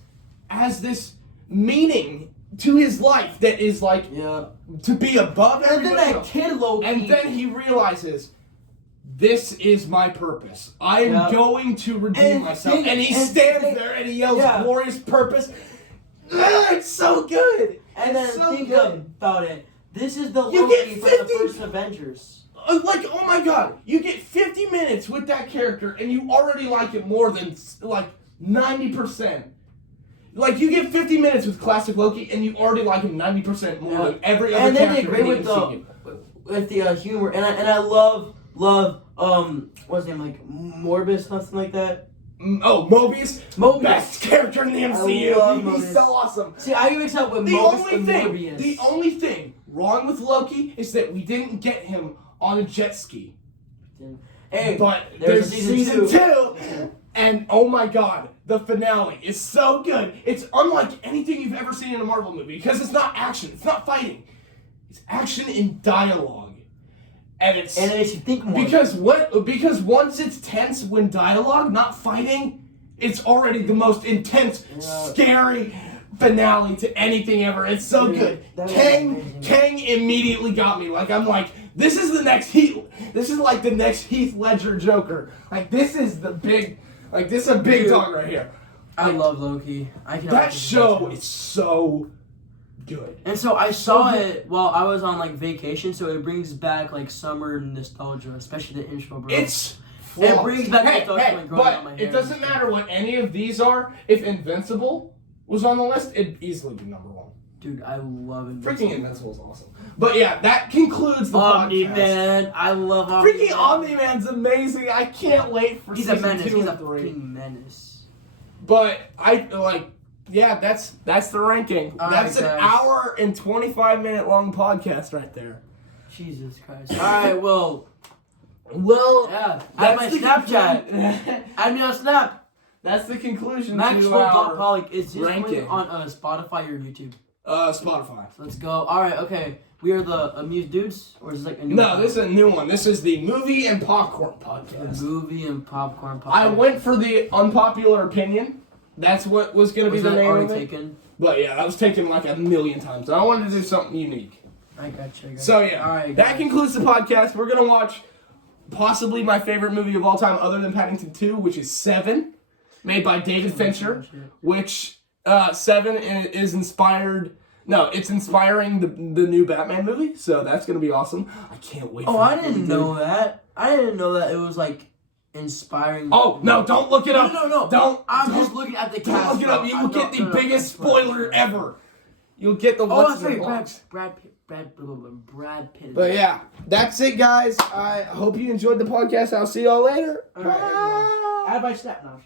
as this meaning to his life that is to be above everybody. And then that kid Loki. And then he realizes, this is my purpose. I am going to redeem myself. And he stands there and he yells, glorious purpose. It's so good. And then so think good. about it. This is the Loki from the first Avengers. Like, oh my god, you get 50 minutes with that character and you already like it more than, 90%. Like, you get 50 minutes with classic Loki and you already like him 90% more than every other character. And then they agree with the humor. And I love, what's his name, like, Morbus, something like that? Mobius? Best character in the MCU. He's so awesome. See, I mix up with Mobius and Morbius. The only thing wrong with Loki is that we didn't get him on a jet ski. Hey, but there's season 2, and oh my god, the finale is so good. It's unlike anything you've ever seen in a Marvel movie because it's not action, it's not fighting, it's action in dialogue, and it makes you think more. Because once it's tense when dialogue, not fighting, it's already the most intense, scary finale to anything ever. It's so good. Kang immediately got me. Like, I'm like, this is the next this is like the next Heath Ledger Joker. Like, this is the big, this is a big dog right here. I love Loki. That show is so good. And so I saw it while I was on like vacation, so it brings back like summer nostalgia, especially the intro, bro. It brings back nostalgia when growing out my hair. It doesn't matter what any of these are. If Invincible was on the list, it'd easily be number one. Dude, I love it. Freaking Invincible is awesome. But yeah, that concludes the podcast. Omni-Man. I love Omni-Man. Freaking Omni-Man's amazing. I can't wait for season 2 and 3. He's a fucking menace. But that's the ranking. That's an hour and 25-minute long podcast right there. Jesus Christ. All right, well, yeah. Add my Snapchat. Add me on Snap. That's the conclusion. Maxwell.Pollock. Is this ranking on Spotify or YouTube? Spotify. So let's go. All right, okay. We are the Amused Dudes, or is this like a new No, this is a new one. This is the Movie and Popcorn Podcast. The Movie and Popcorn Podcast. I went for the unpopular opinion. That's what was going to be the name of it. Taken? But yeah, that was taken like a million times. I wanted to do something unique. I got you. So yeah, all right, that concludes the podcast. We're going to watch possibly my favorite movie of all time other than Paddington 2, which is Seven, made by David Fincher, which Seven is inspired... No, it's inspiring the new Batman movie, so that's going to be awesome. I can't wait for I didn't know that. I didn't know that it was, like, inspiring. Oh, no, don't look it up. No. I'm just looking at the cast. Don't look it up. You will get the biggest spoiler ever. You'll get the that's right. Brad Pitt. But yeah, that's it, guys. I hope you enjoyed the podcast. I'll see y'all later. All right, add my Snap now.